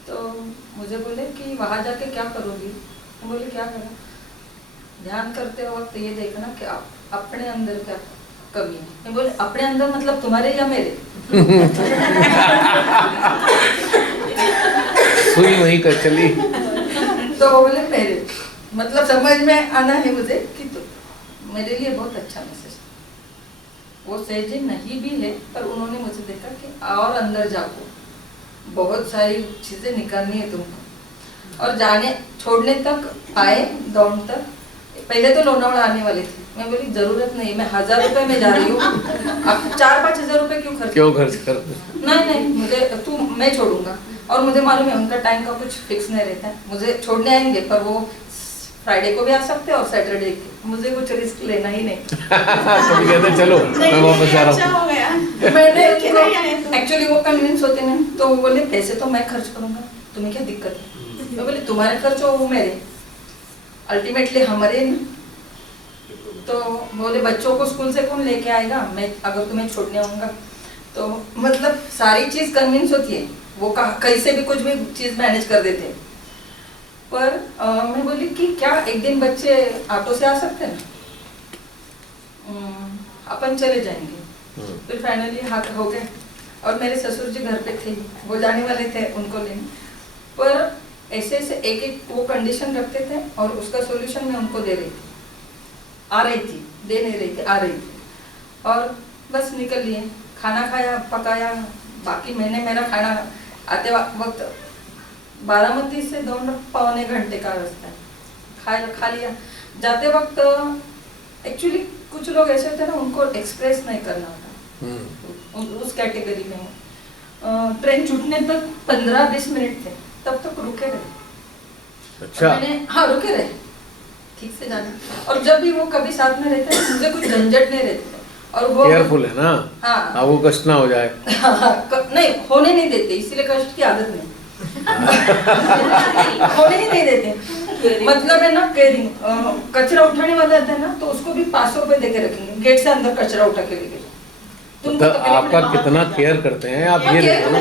तो मुझे बोले कि वहाँ जाके क्या करोगी? मैं बोले क्या करा, ध्यान करते वक्त ये देखना कि आप अपने अंदर क्या कमी है। मैं बोले अपने अंदर मतलब तुम्हारे या मेरे? सुई वहीं कर चली। तो वो बोले मेरे, मतलब समझ में आना है मुझे कि तो मेरे लिए बहुत अच्छा मैसेज। वो सहज नहीं भी है, पर उन्होंने मुझे देखा कि और अंदर जाओ, बहुत सारी चीजें निकालनी है तुमको। और जाने छोड़ने तक आए, दौड़ तक पहले तो लोनावड़ा आने वाली थी, मैं बोली जरूरत नहीं, मैं 1000 रुपए में जा रही हूँ, अब 4-5 हजार रुपए क्यों खर्च कर? नहीं मुझे मैं छोड़ूंगा। और मुझे मालूम है उनका टाइम का कुछ फिक्स नहीं रहता है, मुझे छोड़ने आएंगे, पर वो फ्राइडे को भी आ सकते हैं और सैटरडे को, मुझे कुछ रिस्क लेना ही नहीं। तो कहते चलो मैं वापस जा रहा हूँ। मैंने एक्चुअली वो कन्विंस होते ना, तो वो बोले पैसे तो मैं खर्च करूंगा, तुम्हें क्या दिक्कत है? मैं बोले तुम्हारे खर्च हो वो मेरे, अल्टीमेटली हमारे नहीं। तो बोले बच्चों को स्कूल से कौन लेके आएगा, मैं अगर तुम्हें छोड़ने आऊंगा। तो मतलब सारी चीज कन्विंस होती है, वो कहीं से भी कुछ भी चीज मैनेज कर देते हैं। पर मैं बोली कि क्या एक दिन बच्चे ऑटो से आ सकते हैं, अपन चले जाएंगे। फिर फाइनली हाथ हो गए, और मेरे ससुर जी घर पे थे, वो जाने वाले थे उनको लेने। पर ऐसे एक वो कंडीशन रखते थे, और उसका सॉल्यूशन मैं उनको दे रही थी, आ रही थी, दे नहीं रही थी, आ रही थी। और बस निकल लिए, खाना खाया, पकाया। बाकी मैंने मेरा खाना आते वक्त बारामती से 2-पौने घंटे का रास्ता है, खा लिया। जाते वक्त एक्चुअली कुछ लोग ऐसे होते हैं ना, उनको एक्सप्रेस नहीं करना होता, उस कैटेगरी में हूँ। ट्रेन छूटने तक 15-20 मिनट थे, तब तक रुके रहे। अच्छा। हाँ रुके रहे, ठीक से जाने। और जब भी वो कभी साथ में रहते हैं, मुझे कुछ झंझट नहीं रहती, और वो केयरफुल है ना। हाँ, वो कष्ट ना हो जाए। नहीं होने नहीं देते, इसीलिए कष्ट की आदत नहीं। होने ही नहीं देते, मतलब है ना केयरिंग। कचरा उठाने वाला रहता है ना, तो उसको भी 500 रुपए देके रखेंगे, गेट से अंदर कचरा उठा के लेके। तो आपका कितना केयर करते हैं आप, ये देखो ना।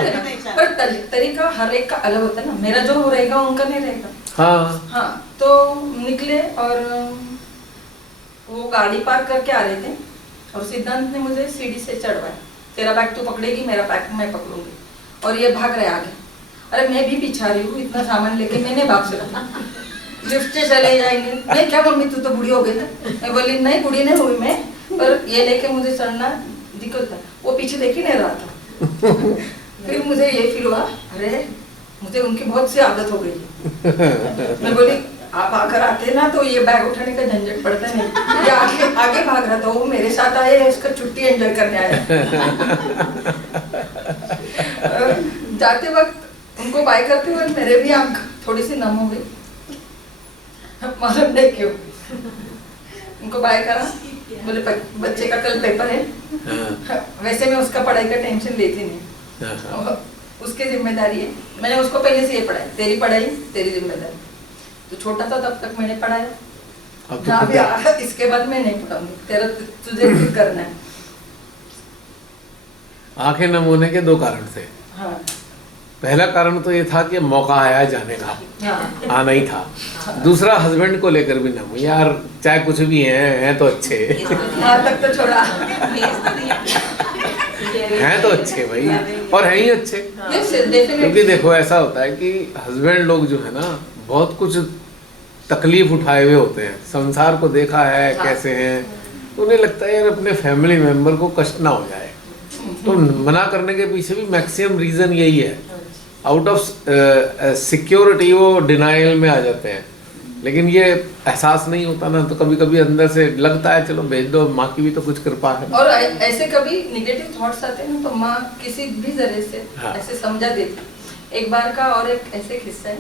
पर तरीका हर एक का अलग होता है ना, मेरा जो रहेगा उनका नहीं रहेगा। हाँ, तो निकले, और वो गाड़ी पार्क करके आ रहे थे, और सिद्धांत ने मुझे सीढ़ी से चढ़वाया, तेरा बैग तू पकड़ेगी, मेरा बैग मैं पकड़ूंगी। और ये भाग रहे आगे, अरे मैं भी पीछा रही हूँ, इतना सामान लेके मैंने भाग सकता, लिफ्ट से चले जाएंगे। मैं क्या मम्मी तू तो बूढ़ी हो गई ना? मैं बोली नहीं बूढ़ी नहीं हुई मैं, पर ये लेके मुझे चढ़ना दिक्कत था। वो पीछे देख ही नहीं रहा था। फिर मुझे ये फील हुआ, अरे मुझे उनकी बहुत सी आदत हो गई। मैं बोली आप आकर आते ना, तो ये बैग उठाने का झंझट पड़ता नहीं, ये आगे भाग रहा था, वो मेरे साथ आए, इसका छुट्टी एंजॉय करने आया। जाते वक्त उनको बाय करते हुए मेरे भी आंख थोड़ी सी नम हो गई, मालूम नहीं क्यों। उनको बाय करा, बोले बच्चे का कल पेपर है। वैसे मैं उसका पढ़ाई का टेंशन लेती नहीं, उसकी जिम्मेदारी है, मैंने उसको पहले से ये पढ़ाया, तेरी पढ़ाई तेरी जिम्मेदारी। तो छोटा था तब तक मैंने पढ़ाया, तो इसके बाद मैं नहीं पढ़ाऊंगी, तेरा तुझे खुद करना है। आंखें नम होने के 2 कारण थे। हाँ। पहला कारण तो ये था कि मौका आया जाने का, हाँ। आना ही था। दूसरा हस्बैंड को लेकर भी नम, यार चाहे कुछ भी हैं तो अच्छे। हाँ, तक तो छोड़ा। हैं तो अच्छे भाई, और हैं ही अच्छे। क्योंकि देखो ऐसा होता है कि हस्बैंड लोग जो है ना, बहुत कुछ तकलीफ उठाए हुए होते हैं, संसार को देखा है कैसे हैं, तो उन्हें लगता है यार अपने फैमिली मेंबर को कष्ट ना हो जाए, तो मना करने के पीछे भी मैक्सिमम रीज़न यही है। आउट ऑफ सिक्योरिटी वो डिनाइल में आ जाते हैं लेकिन ये एहसास नहीं होता ना, तो कभी कभी अंदर से लगता है चलो भेज दो, माँ की भी तो कुछ कृपा है। और ऐसे कभी निगेटिव थॉट्स आते हैं ना, तो माँ किसी भी जरिए से हाँ। ऐसे समझा देती। एक बार का और एक ऐसे किस्सा है,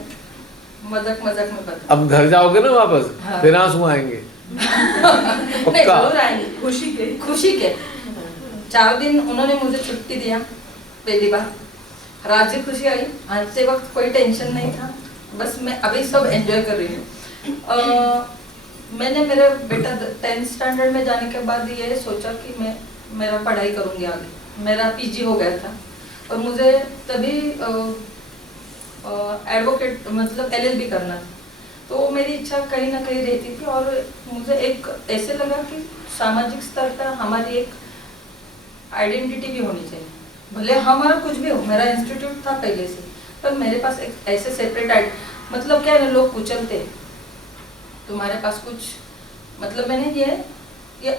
मजाक मजाक में बता। अब घर जाओगे ना वापस, हाँ। फिर आंसू आएंगे। नहीं, जरूर आएंगे, खुशी के 4 दिन उन्होंने मुझे छुट्टी दिया पहली बार। राज्य खुशी आई, आज से वक्त कोई टेंशन नहीं था, बस मैं अभी सब एंजॉय कर रही हूँ। मैंने मेरा बेटा 10th स्टैंडर्ड में जाने के बाद ये सोचा कि मैं मेरा पढ़ाई करूँगी आगे। मेरा पीजी हो गया था और मुझे तभी एडवोकेट मतलब LLB करना था, तो मेरी इच्छा कहीं ना कहीं रहती थी। और मुझे एक ऐसे लगा कि सामाजिक स्तर पर हमारी एक आइडेंटिटी भी होनी चाहिए, भले हमारा कुछ भी हो। मेरा इंस्टीट्यूट था पहले से, पर मेरे पास एक ऐसे सेपरेट मतलब क्या है ना, लोग पूछते तुम्हारे पास कुछ मतलब, मैंने ये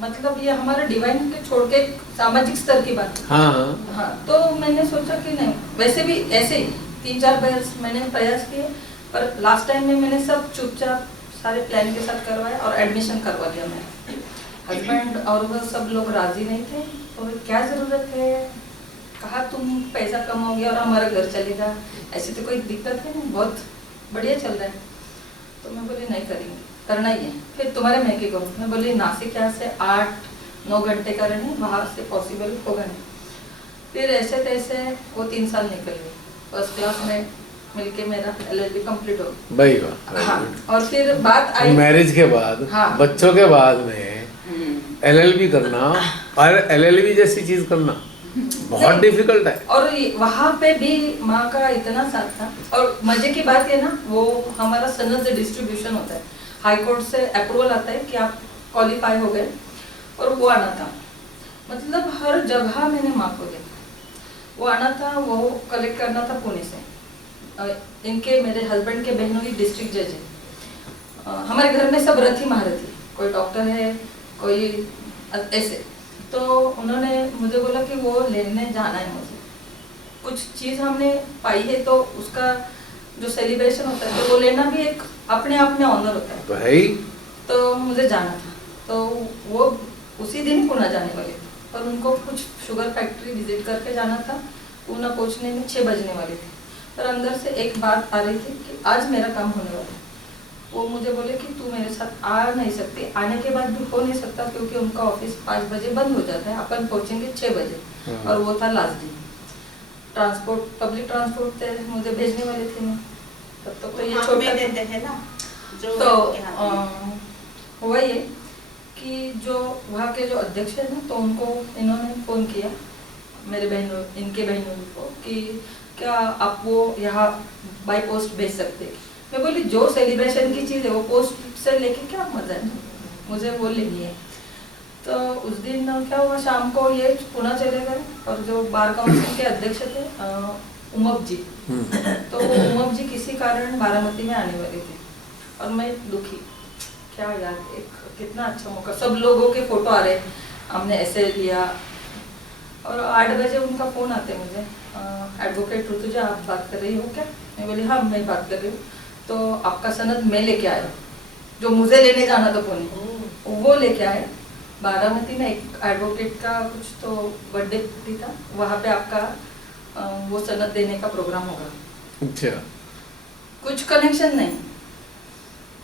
मतलब ये हमारा डिवाइन के छोड़ के सामाजिक स्तर की बात है। हाँ हाँ, तो मैंने सोचा कि नहीं, वैसे भी ऐसे ही 3-4 बार मैंने प्रयास किए, पर लास्ट टाइम में मैंने सब चुपचाप सारे प्लान के साथ करवाया और एडमिशन करवा दिया। मैंने हस्बैंड और वो सब लोग राजी नहीं थे, तो क्या ज़रूरत है, कहा तुम पैसा कमाओगे और हमारा घर चलेगा, ऐसी तो कोई दिक्कत है नहीं, बहुत बढ़िया चल रहा है। तो मैं बोली नहीं करेंगे, करना ही है। फिर तुम्हारे मैं क्या करूँ, मैं बोली नासिक यहाँ से 8-9 घंटे का रहे, वहाँ से पॉसिबल होगा नहीं। फिर ऐसे तैसे वो 3 साल निकल गए, फर्स्ट क्लास में मिलके मेरा LLB कंप्लीट हो गया। भाई वाह। हाँ, और फिर बात आई मैरिज के बाद, हाँ। बच्चों के बाद में LLB करना और LLB जैसी चीज करना बहुत डिफिकल्ट है। और वहाँ पे भी माँ का इतना साथ था। और मजे की बात है ना, वो हमारा सनद डिस्ट्रीब्यूशन होता है, हाई कोर्ट से अप्रूवल आता है कि आप क्वालिफाई हो गए, और वो आना था। मतलब हर जगह मैंने माँ को देखा, वो आना था, वो कलेक्ट करना था पुणे से। इनके मेरे हस्बैंड के बहनों की डिस्ट्रिक्ट जज है। हमारे घर में सब रथी महारथी, कोई डॉक्टर है, कोई ऐसे। तो उन्होंने मुझे बोला कि वो लेने जाना है मुझे, कुछ चीज़ हमने पाई है, तो उसका जो सेलिब्रेशन होता है, तो वो लेना भी एक अपने आप में ऑनर होता है। भाई तो मुझे जाना था, तो वो उसी दिन पुणे जाने वाले थे, पर उनको कुछ शुगर फैक्ट्री विजिट करके जाना था। पुणे पहुँचने में 6 बजने वाले थे, पर अंदर से एक बात आ रही थी कि आज मेरा काम होने वाला है। वो मुझे बोले कि तू मेरे साथ आ नहीं सकती, आने के बाद भी हो नहीं सकता, क्योंकि उनका ऑफिस 5 बजे बंद हो जाता है, अपन पहुंचेंगे 6 बजे। और वो था last day, transport public transport थे, मुझे भेजने वाले थे। मैं तब तक तो ये छोटा देते हैं ना जो, तो हुआ ये कि जो वहाँ के जो अध्यक्ष है ना, तो उनको इन्होंने फ़ोन किया मेरे बहनों, इनके बहनों को, कि क्या आप वो यहाँ बाई पोस्ट भेज सकते हैं। मैं बोली जो सेलिब्रेशन की चीज़ है वो पोस्ट से लेके क्या मजा है, मुझे वो लेनी है। तो उस दिन क्या हुआ, शाम को ये पुणे चले गए, और जो बार काउंसिल के अध्यक्ष थे उमप जी, तो उमप जी किसी कारण बारामती में आने वाले थे, और मैं दुखी, क्या यार एक कितना अच्छा मौका, सब लोगों के फोटो आ रहे, हमने ऐसे लिया। और 8 बजे उनका फ़ोन आते मुझे, एडवोकेट ऋतुजा आप बात कर रही हो क्या? मैं बोली हाँ मैं बात कर रही हूँ। तो आपका सनद मैं लेके आया, जो मुझे लेने जाना था पुणे, वो लेके आए। बारामती में एक एडवोकेट का कुछ तो बर्थडे भी था, वहाँ पे आपका वो सनद देने का प्रोग्राम होगा। अच्छा, कुछ कनेक्शन नहीं।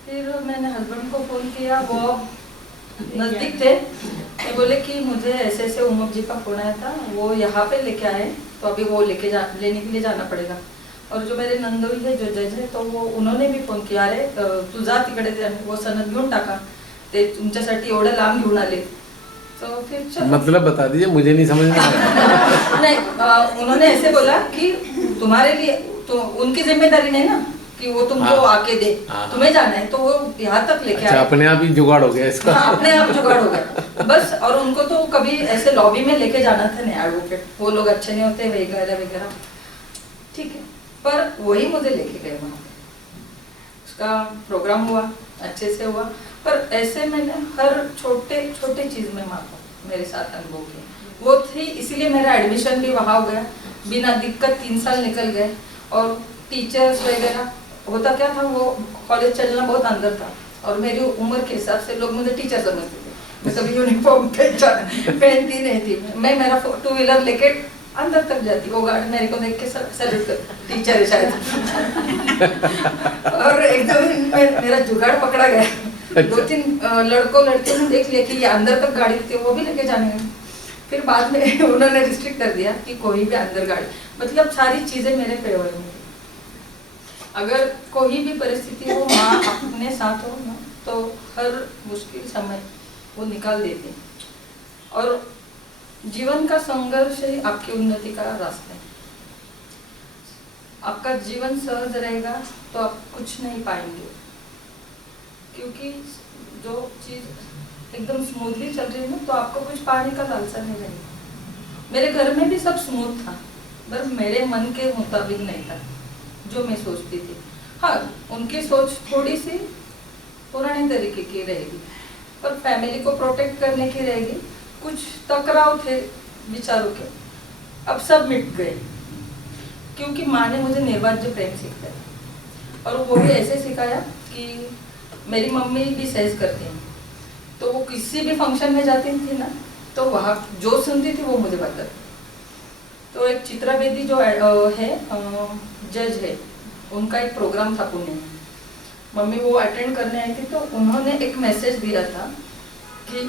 फिर मैंने हस्बैंड को फ़ोन किया, वो नज़दीक थे, मैं बोले कि मुझे ऐसे ऐसे उमप जी का फ़ोन आया था, वो यहाँ पे लेके आए, तो अभी वो लेने के लिए जाना पड़ेगा। और जो मेरे नंदोई है जो जज है, तो वो उन्होंने भी फोन किया, अरे तुझा तिकडे वो सनद घेऊन टाका, ते तुमच्यासाठी एवढं लांब घेऊन आले। तो फिर चलो, मतलब बता दीजिए, मुझे नहीं समझ में आया। नहीं, उन्होंने ऐसे बोला कि तुम्हारे लिए तो उनकी जिम्मेदारी नहीं ना कि वो तुमको आके दे, तुम्हें जाना है, तो वो यहाँ तक लेके आए। अपने आप ही जुगाड़ हो गया इसका। हाँ, अपने आप जुगाड़ हो गया बस। और उनको तो कभी ऐसे लॉबी में लेके जाना था नहीं, एडवोकेट वो लोग अच्छे नहीं होते वगैरह वगैरह, ठीक है। पर वही मुझे लेके गए वहाँ पे, उसका प्रोग्राम हुआ, अच्छे से हुआ। पर ऐसे मैंने हर छोटे छोटे चीज़ में माँ को मेरे साथ अनुभव किया, वो थी, इसीलिए मेरा एडमिशन भी वहाँ हो गया बिना दिक्कत, 3 साल निकल गए। और टीचर्स वगैरह होता क्या था, वो कॉलेज चलना बहुत अंदर था और मेरी उम्र के हिसाब से लोग मुझे टीचर समझते थे। मैं कभी यूनिफॉर्म पहनती नहीं थी। मैं मेरा 2 व्हीलर लेके अंदर तक जाती, वो गार्ड मेरे को देख के सैल्यूट करता, टीचर है शायद। और एकदम मेरा जुगाड़ पकड़ा गया। 2-3 लड़कों लड़कियों ने देख लिया कि ये अंदर तक गाड़ी थी, वो भी लेके जाने लगे। फिर बाद में उन्होंने रिस्ट्रिक्ट कर दिया कि कोई भी अंदर गाड़ी, मतलब सारी चीजें मेरे फेवर में थी। अगर कोई भी परिस्थिति हो, माँ अपने साथ हो ना, तो हर मुश्किल समय वो निकाल देती। और जीवन का संघर्ष ही आपकी उन्नति का रास्ता है। आपका जीवन सहज रहेगा तो आप कुछ नहीं पाएंगे, क्योंकि जो चीज एकदम स्मूथली चल रही है ना, तो आपको कुछ पाने का लालसा नहीं रहेगा। मेरे घर में भी सब स्मूथ था, पर मेरे मन के मुताबिक नहीं था जो मैं सोचती थी। हाँ, उनकी सोच थोड़ी सी पुराने तरीके की रहेगी, पर फैमिली को प्रोटेक्ट करने की रहेगी। कुछ टकराव थे विचारों के, अब सब मिट गए, क्योंकि माँ ने मुझे निर्वाज्य प्रेम सिखाया। और वो भी ऐसे सिखाया कि मेरी मम्मी भी सहज करती हैं, तो वो किसी भी फंक्शन में जाती थी ना, तो वहाँ जो सुनती थी वो मुझे बताती। तो एक चित्रा बेदी जो है जज है, उनका एक प्रोग्राम था पुणे में, मम्मी वो अटेंड करने आई थी। तो उन्होंने एक मैसेज दिया था कि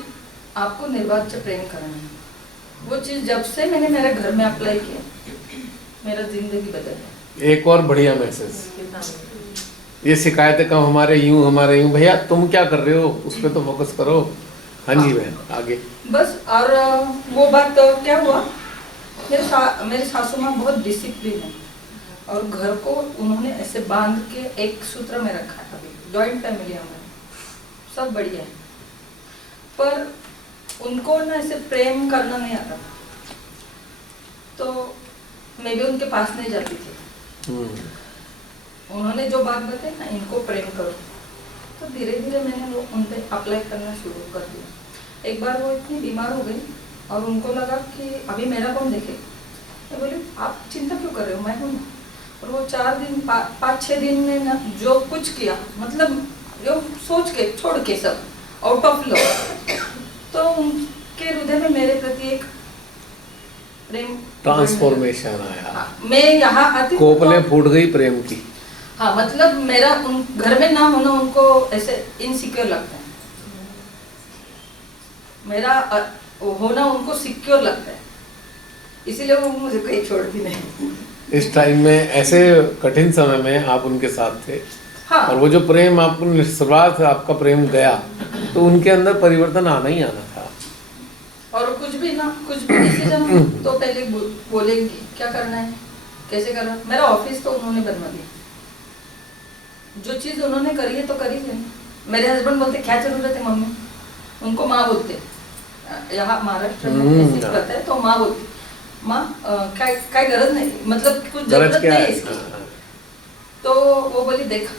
आपको निर्वाज्य प्रेम करना है। वो चीज़ जब से मैंने मेरे घर में अप्लाई किया, मेरा जिंदगी बदल गया। एक और बढ़िया मैसेज, ये शिकायतें कम, हमारे यूं भैया तुम क्या कर रहे हो, उस पर तो फोकस करो। हाँ जी बहन, आगे बस। और वो बात क्या हुआ, मेरे सासू माँ बहुत डिसिप्लिन है, और घर को उन्होंने ऐसे बांध के एक सूत्र में रखा था। जॉइंट फैमिली हमारी, सब बढ़िया है, पर उनको ना ऐसे प्रेम करना नहीं आता, तो मैं भी उनके पास नहीं जाती थी। उन्होंने जो बात बताई ना, इनको प्रेम करो, तो धीरे धीरे मैंने वो उन पर अप्लाई करना शुरू कर दिया। एक बार वो इतनी बीमार हो गई और उनको लगा कि अभी मेरा कौन देखे। मैं बोली आप चिंता क्यों कर रहे हो, मैं हूँ ना। और वो 5-6 दिन में ना जो कुछ किया, मतलब जो सोच के छोड़ के सब आउट ऑफ लव, तो उनके हृदय में मेरे प्रति एक प्रेम ट्रांसफॉर्मेशन आया। हाँ, मैं यहाँ आती कोपलें फूट गई प्रेम की। हाँ, मतलब मेरा उन घर में ना होना उनको ऐसे इनसिक्योर लगता है, मेरा होना उनको सिक्योर लगता है, इसीलिए वो मुझे कहीं छोड़ती नहीं। इस टाइम में, ऐसे कठिन समय में आप उनके साथ थे। हाँ। और वो जो प्रेम आपको निस्वार्थ आपका प्रेम गया, तो उनके अंदर परिवर्तन आना ही आना था। और कुछ भी डिसीजन तो पहले बोलेंगी क्या करना है, कैसे करना। मेरा ऑफिस तो उन्होंने बनवा दिया, जो चीज उन्होंने करी है तो करी है। मेरे हस्बैंड बोलते क्या जरूरत है मम्मी, उनको माँ बोलते, यहाँ महाराष्ट्र में ऐसी बात है, तो माँ बोलती, माँ क्या गरज नहीं, मतलब कुछ जरूरत नहीं है इसकी। तो वो बोली देख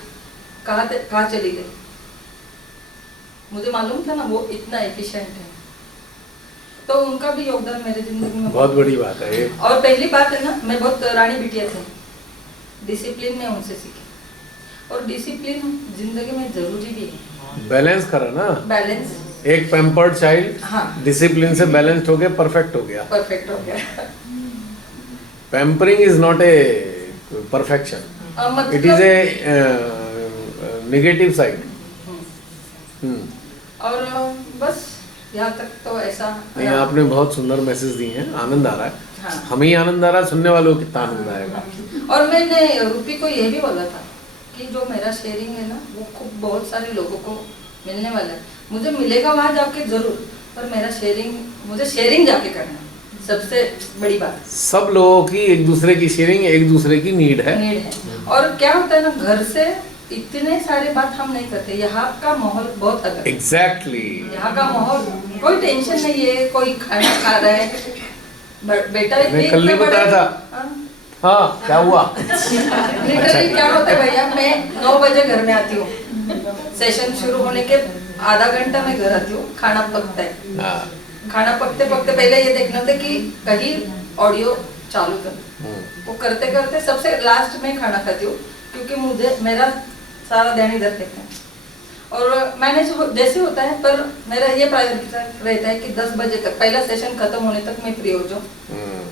कहाँ चली गई। मुझे मालूम था ना वो इतना एफिशिएंट है, तो उनका भी योगदान मेरे जिंदगी में बहुत बड़ी बात है ये। और पहली बात है ना, मैं बहुत रानी बिटिया थी, डिसिप्लिन में उनसे सीखी। और डिसिप्लिन जिंदगी में जरूरी भी है। बैलेंस करा ना, बैलेंस। एक पैम्पर्ड चाइल्ड हाँ, डिसिप्लिन से बैलेंस्ड हो गया, परफेक्ट हो गया। परफेक्ट हो गया। Pampering is not a perfection, it is a negative side. और बस यहाँ तक तो ऐसा नहीं, आपने बहुत सुंदर मैसेज दिए हैं, आनंद आ रहा है। हाँ। हमें ही आनंद आ रहा है, सुनने वालों को कितना आनंद आएगा। और मैंने रूपी को ये भी बोला था कि जो मेरा शेयरिंग है ना, वो खूब बहुत सारे लोगों को मिलने वाला है। मुझे मिलेगा वहाँ जाके जरूर, पर मेरा मुझे शेयरिंग जाके करना है, सबसे बड़ी बात। सब लोगों की एक दूसरे की शेयरिंग, एक दूसरे की नीड है। और क्या होता है ना, घर से इतने सारे बात हम नहीं करते, यहाँ का माहौल बहुत अलग है। एग्जैक्टली। यहाँ का माहौल, कोई टेंशन नहीं है, कोई खाना खा रहा है, बेटा मैं कल ही बताया था। हाँ, क्या हुआ? लिटरली क्या होता है भैया, मैं 9 बजे घर में आती हूँ, सेशन शुरू होने के आधा घंटा में घर आती हूँ, खाना पकता है। खाना पकते पकते पहले ये देखना था कि कहीं ऑडियो चालू कर, वो करते करते सबसे लास्ट में खाना खाती हूँ, क्योंकि मुझे मेरा सारा ध्यान इधर रहता है और मैनेज जैसे होता है, पर मेरा ये प्रायोरिटी रहता है कि 10 बजे तक पहला सेशन खत्म होने तक मैं फ्री हो जाऊँ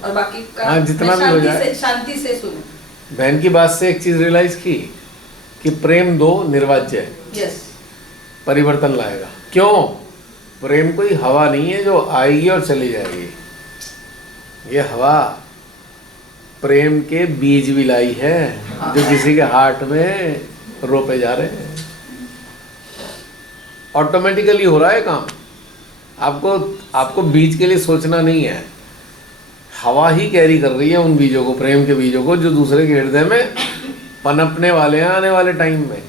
और बाकी का हाँ, जितना भी हो जाए शांति से सुनूं। बहन की बात से एक चीज रियलाइज की कि प्रेम दो निर्वाज्य है, यस, परिवर्तन लाएगा। क्यों? प्रेम कोई हवा नहीं है जो आएगी और चली जाएगी। ये हवा प्रेम के बीज भी लाई है जो किसी के हार्ट में रोपे जा रहे हैं। ऑटोमेटिकली हो रहा है काम। आपको बीज के लिए सोचना नहीं है, हवा ही कैरी कर रही है उन बीजों को, प्रेम के बीजों को, जो दूसरे के हृदय में पनपने वाले हैं आने वाले टाइम में।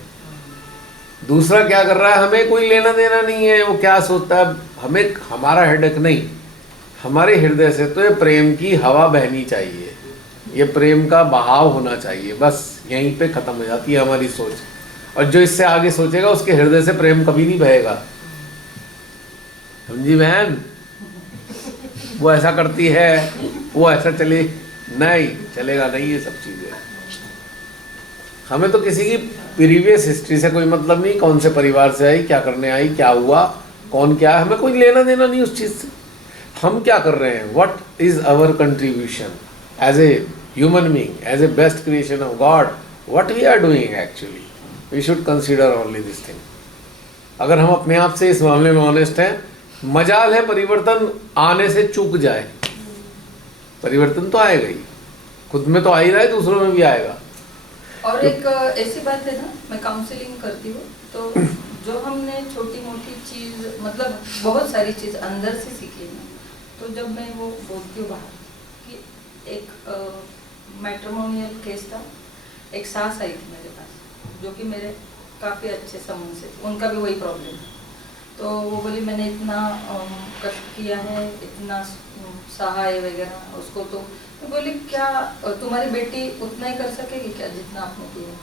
दूसरा क्या कर रहा है हमें कोई लेना देना नहीं है, वो क्या सोचता है हमें, हमारा हेडेक नहीं। हमारे हृदय से तो ये प्रेम की हवा बहनी चाहिए, ये प्रेम का बहाव होना चाहिए, बस यहीं पे खत्म हो जाती है हमारी सोच। और जो इससे आगे सोचेगा उसके हृदय से प्रेम कभी नहीं बहेगा। समझी बहन? वो ऐसा करती है, वो ऐसा चले, नहीं चलेगा नहीं। ये सब चीजें हमें तो किसी की प्रीवियस हिस्ट्री से कोई मतलब नहीं, कौन से परिवार से आई, क्या करने आई, क्या हुआ, कौन क्या है, हमें कोई लेना देना नहीं उस चीज से। हम क्या कर रहे हैं, what is our contribution as a human being, as a best creation of God, what we are doing actually. We should consider only this thing. अगर हम अपने आप से इस मामले में ऑनेस्ट हैं, मजाल है परिवर्तन आने से चूक जाए। परिवर्तन तो आएगा ही, खुद में तो आ ही रहा है, दूसरों में भी आएगा। और एक ऐसी बात है ना, मैं काउंसलिंग करती हूँ, तो जो हमने छोटी मोटी चीज, मतलब बहुत सारी चीज अंदर से सीखी है ना, तो जब मैं वो बोलती हूँ बाहर कि एक मैट्रिमोनियल केस था, एक सास आई थी मेरे पास जो कि मेरे काफ़ी अच्छे संबंध से, उनका भी वही प्रॉब्लम है। तो वो बोली मैंने इतना कष्ट किया है, इतना सहाय वगैरह उसको, तो मैं बोली क्या तुम्हारी बेटी उतना ही कर सकेगी क्या जितना आपने किया?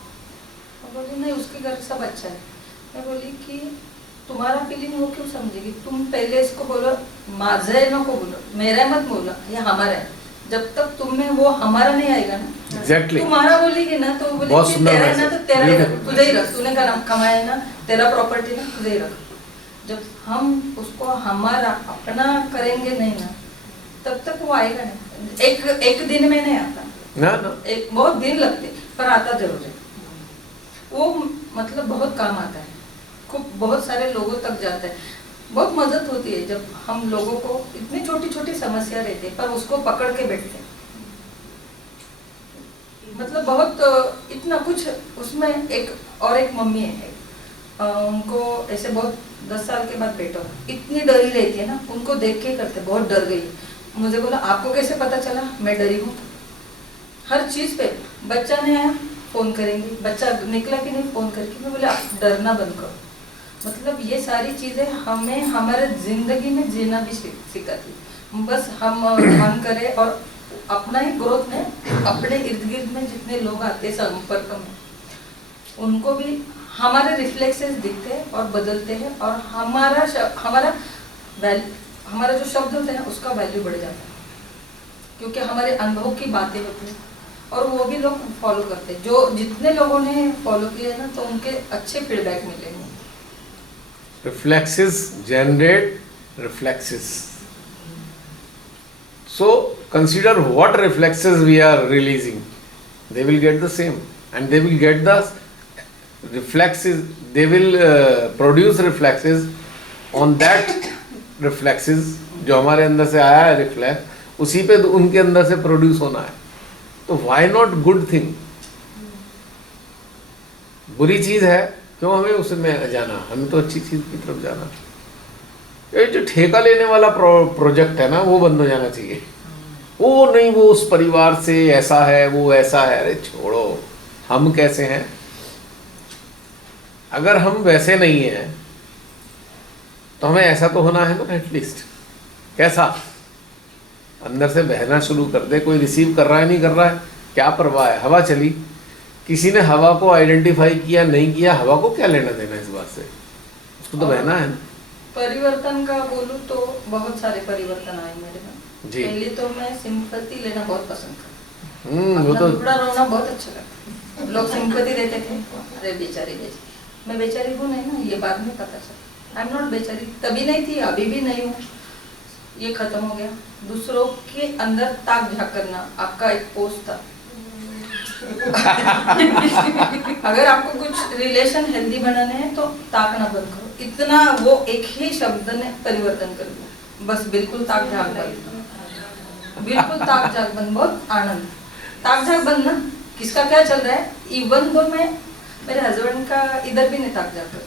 वो बोली नहीं, उसके घर सब अच्छा है। मैं बोली कि तुम्हारा फीलिंग वो क्यों समझेगी? तुम पहले इसको बोलो, माझे नको बोलो, मेरा मत बोलो, ये हमारा है। जब तक तुम में वो हमारा नहीं आएगा ना, Exactly. तुम्हारा बोलेगी ना, तो बोले कि तेरा है ना, तो तेरा ही रख, तुझे ही रख, तूने कमाया है ना, तेरा प्रॉपर्टी ना, तुझे ही रख। जब हम उसको हमारा अपना करेंगे नहीं ना, तब तक वो आएगा नहीं। एक दिन में नहीं आता ना, एक बहुत दिन लगते, पर आता जरूर है वो। मतलब बहुत काम आता है, खूब बहुत सारे लोगों तक जाता है, बहुत मदद होती है जब हम लोगों को इतनी छोटी छोटी समस्या रहती है पर उसको पकड़ के बैठते हैं। मतलब बहुत इतना कुछ उसमें। एक मम्मी है, उनको ऐसे बहुत 10 साल के बाद बेटा हुआ, इतनी डरी रहती है ना, उनको देख के करते बहुत डर गई। मुझे बोला आपको कैसे पता चला? मैं डरी हूँ हर चीज पे। बच्चा नहीं आया फोन करेंगे, बच्चा निकला कि नहीं फोन करके। मैं बोले आप डरना बंद करो। मतलब ये सारी चीजें हमें हमारे जिंदगी में जीना भी सिखाती। बस हम ध्यान करें और अपना ही ग्रोथ में, अपने इर्द गिर्द में जितने लोग आते हैं संपर्क में, उनको भी हमारे रिफ्लेक्सेस दिखते हैं और बदलते हैं, और हमारा जो शब्द होते हैं ना, उसका वैल्यू बढ़ जाता है, क्योंकि हमारे अनुभव की बातें होती हैं और वो भी लोग फॉलो करते हैं। जो जितने लोगों ने फॉलो किया है ना, तो उनके अच्छे फीडबैक मिलेंगे। Reflexes generate reflexes. So consider what reflexes we are releasing. They will get the same, and they will get the reflexes. They will produce reflexes on that reflexes जो हमारे अंदर से आया है रिफ्लेक्स, उसी पे उनके अंदर से प्रोड्यूस होना है। तो why not good thing? बुरी चीज है, क्यों हमें उसमें जाना? हमें तो अच्छी चीज की तरफ जाना। ये जो ठेका लेने वाला प्रोजेक्ट है ना, वो बंद हो जाना चाहिए। वो नहीं, वो उस परिवार से ऐसा है, वो ऐसा है, अरे छोड़ो, हम कैसे हैं? अगर हम वैसे नहीं हैं तो हमें ऐसा तो होना है ना एटलीस्ट। कैसा? अंदर से बहना शुरू कर दे। कोई रिसीव कर रहा है नहीं कर रहा है, क्या परवाह है? हवा चली, किसी ने हवा को आइडेंटिफाई किया नहीं किया, हवा को क्या लेना देना इस बात से? उसको तो बहना है। परिवर्तन का बोलूं तो बहुत सारे परिवर्तन आए मेरे में। जी। पहले तो मैं सिंपैथी लेना बहुत पसंद करती, वो अपना तो टुकड़ा रोना बहुत अच्छा लगता है। लोग सिंपैथी देते थे, अरे बेचारी बेचारी। मैं बेचारी हूँ नहीं ना, ये बाद में पता चला। आई एम नॉट बेचारी, तभी नहीं थी, अभी भी नहीं हूँ, ये खत्म हो गया। दूसरों के अंदर ताक झांक करना आपका एक पोस्ट था। अगर आपको कुछ रिलेशन हेल्दी बनाने हैं तो ताकना बंद करो, इतना वो एक ही शब्द ने परिवर्तन कर दिया। बस बिल्कुल ताक झांक बंद, बिल्कुल ताक झांक बंद। बहुत आनंद, ताक झांक बंद ना, किसका क्या चल रहा है। इवन दो मैं मेरे हस्बैंड का इधर भी नहीं ताक झांक कर,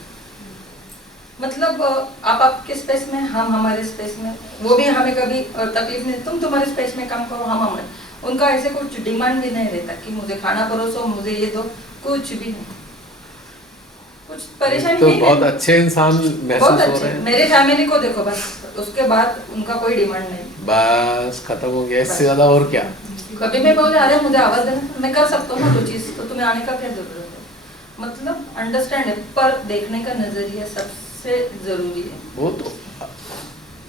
मतलब आप आपके स्पेस में, हम हमारे स्पेस में। वो भी हमें कभी तकलीफ नहीं, तुम तुम्हारे स्पेस में काम करो, हम हमारे। उनका ऐसे कुछ डिमांड भी नहीं रहता कि मुझे खाना परोसो, मुझे ये दो, कुछ भी नहीं, कुछ परेशानी तो नहीं। बहुत अच्छे इंसान महसूस बहुत हो अच्छे, रहे हैं। मेरे फैमिली को देखो बस, उसके बाद उनका कोई डिमांड नहीं। बस खत्म हो गया, इससे ज्यादा और क्या। कभी मैं बोल अरे मुझे आवाज देना, मैं कर सकता हूँ ना वो चीज, तो तुम्हें आने का क्या जरूरत है। मतलब अंडरस्टैंड है, पर देखने का नजरिया सबसे जरूरी है। वो तो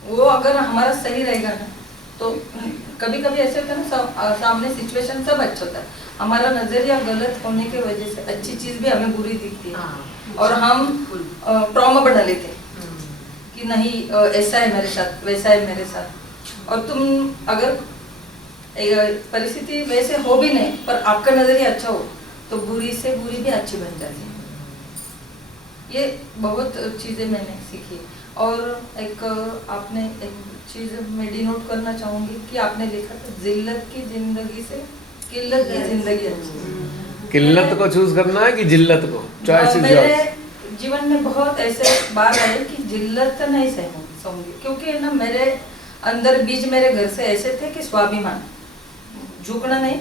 वो अगर हमारा सही रहेगा ना, तो कभी कभी ऐसे होता है ना, सामने सिचुएशन सब अच्छा होता है, हमारा नजरिया गलत होने की वजह से अच्छी चीज भी हमें बुरी दिखती है, और हम ट्रॉमा बना लेते हैं कि नहीं ऐसा है मेरे साथ, वैसा है मेरे साथ। और तुम अगर परिस्थिति वैसे हो भी नहीं, पर आपका नजरिया अच्छा हो, तो बुरी से बुरी भी अच्छी बन जाती है। ये बहुत चीजें मैंने सीखी। और एक आपने एक चीज मैं डिनोट करना चाहूंगी कि आपने लिखा था, जिल्लत की जिंदगी से किल्लत की जिंदगी अच्छी। किल्लत को चूज करना है कि जिल्लत को, चॉइस इज मेरे योर्स। जीवन में बहुत ऐसे बार आए कि जिल्लत नहीं सहूंगी, क्योंकि ना मेरे अंदर बीज मेरे घर से ऐसे थे कि स्वाभिमान, झुकना नहीं,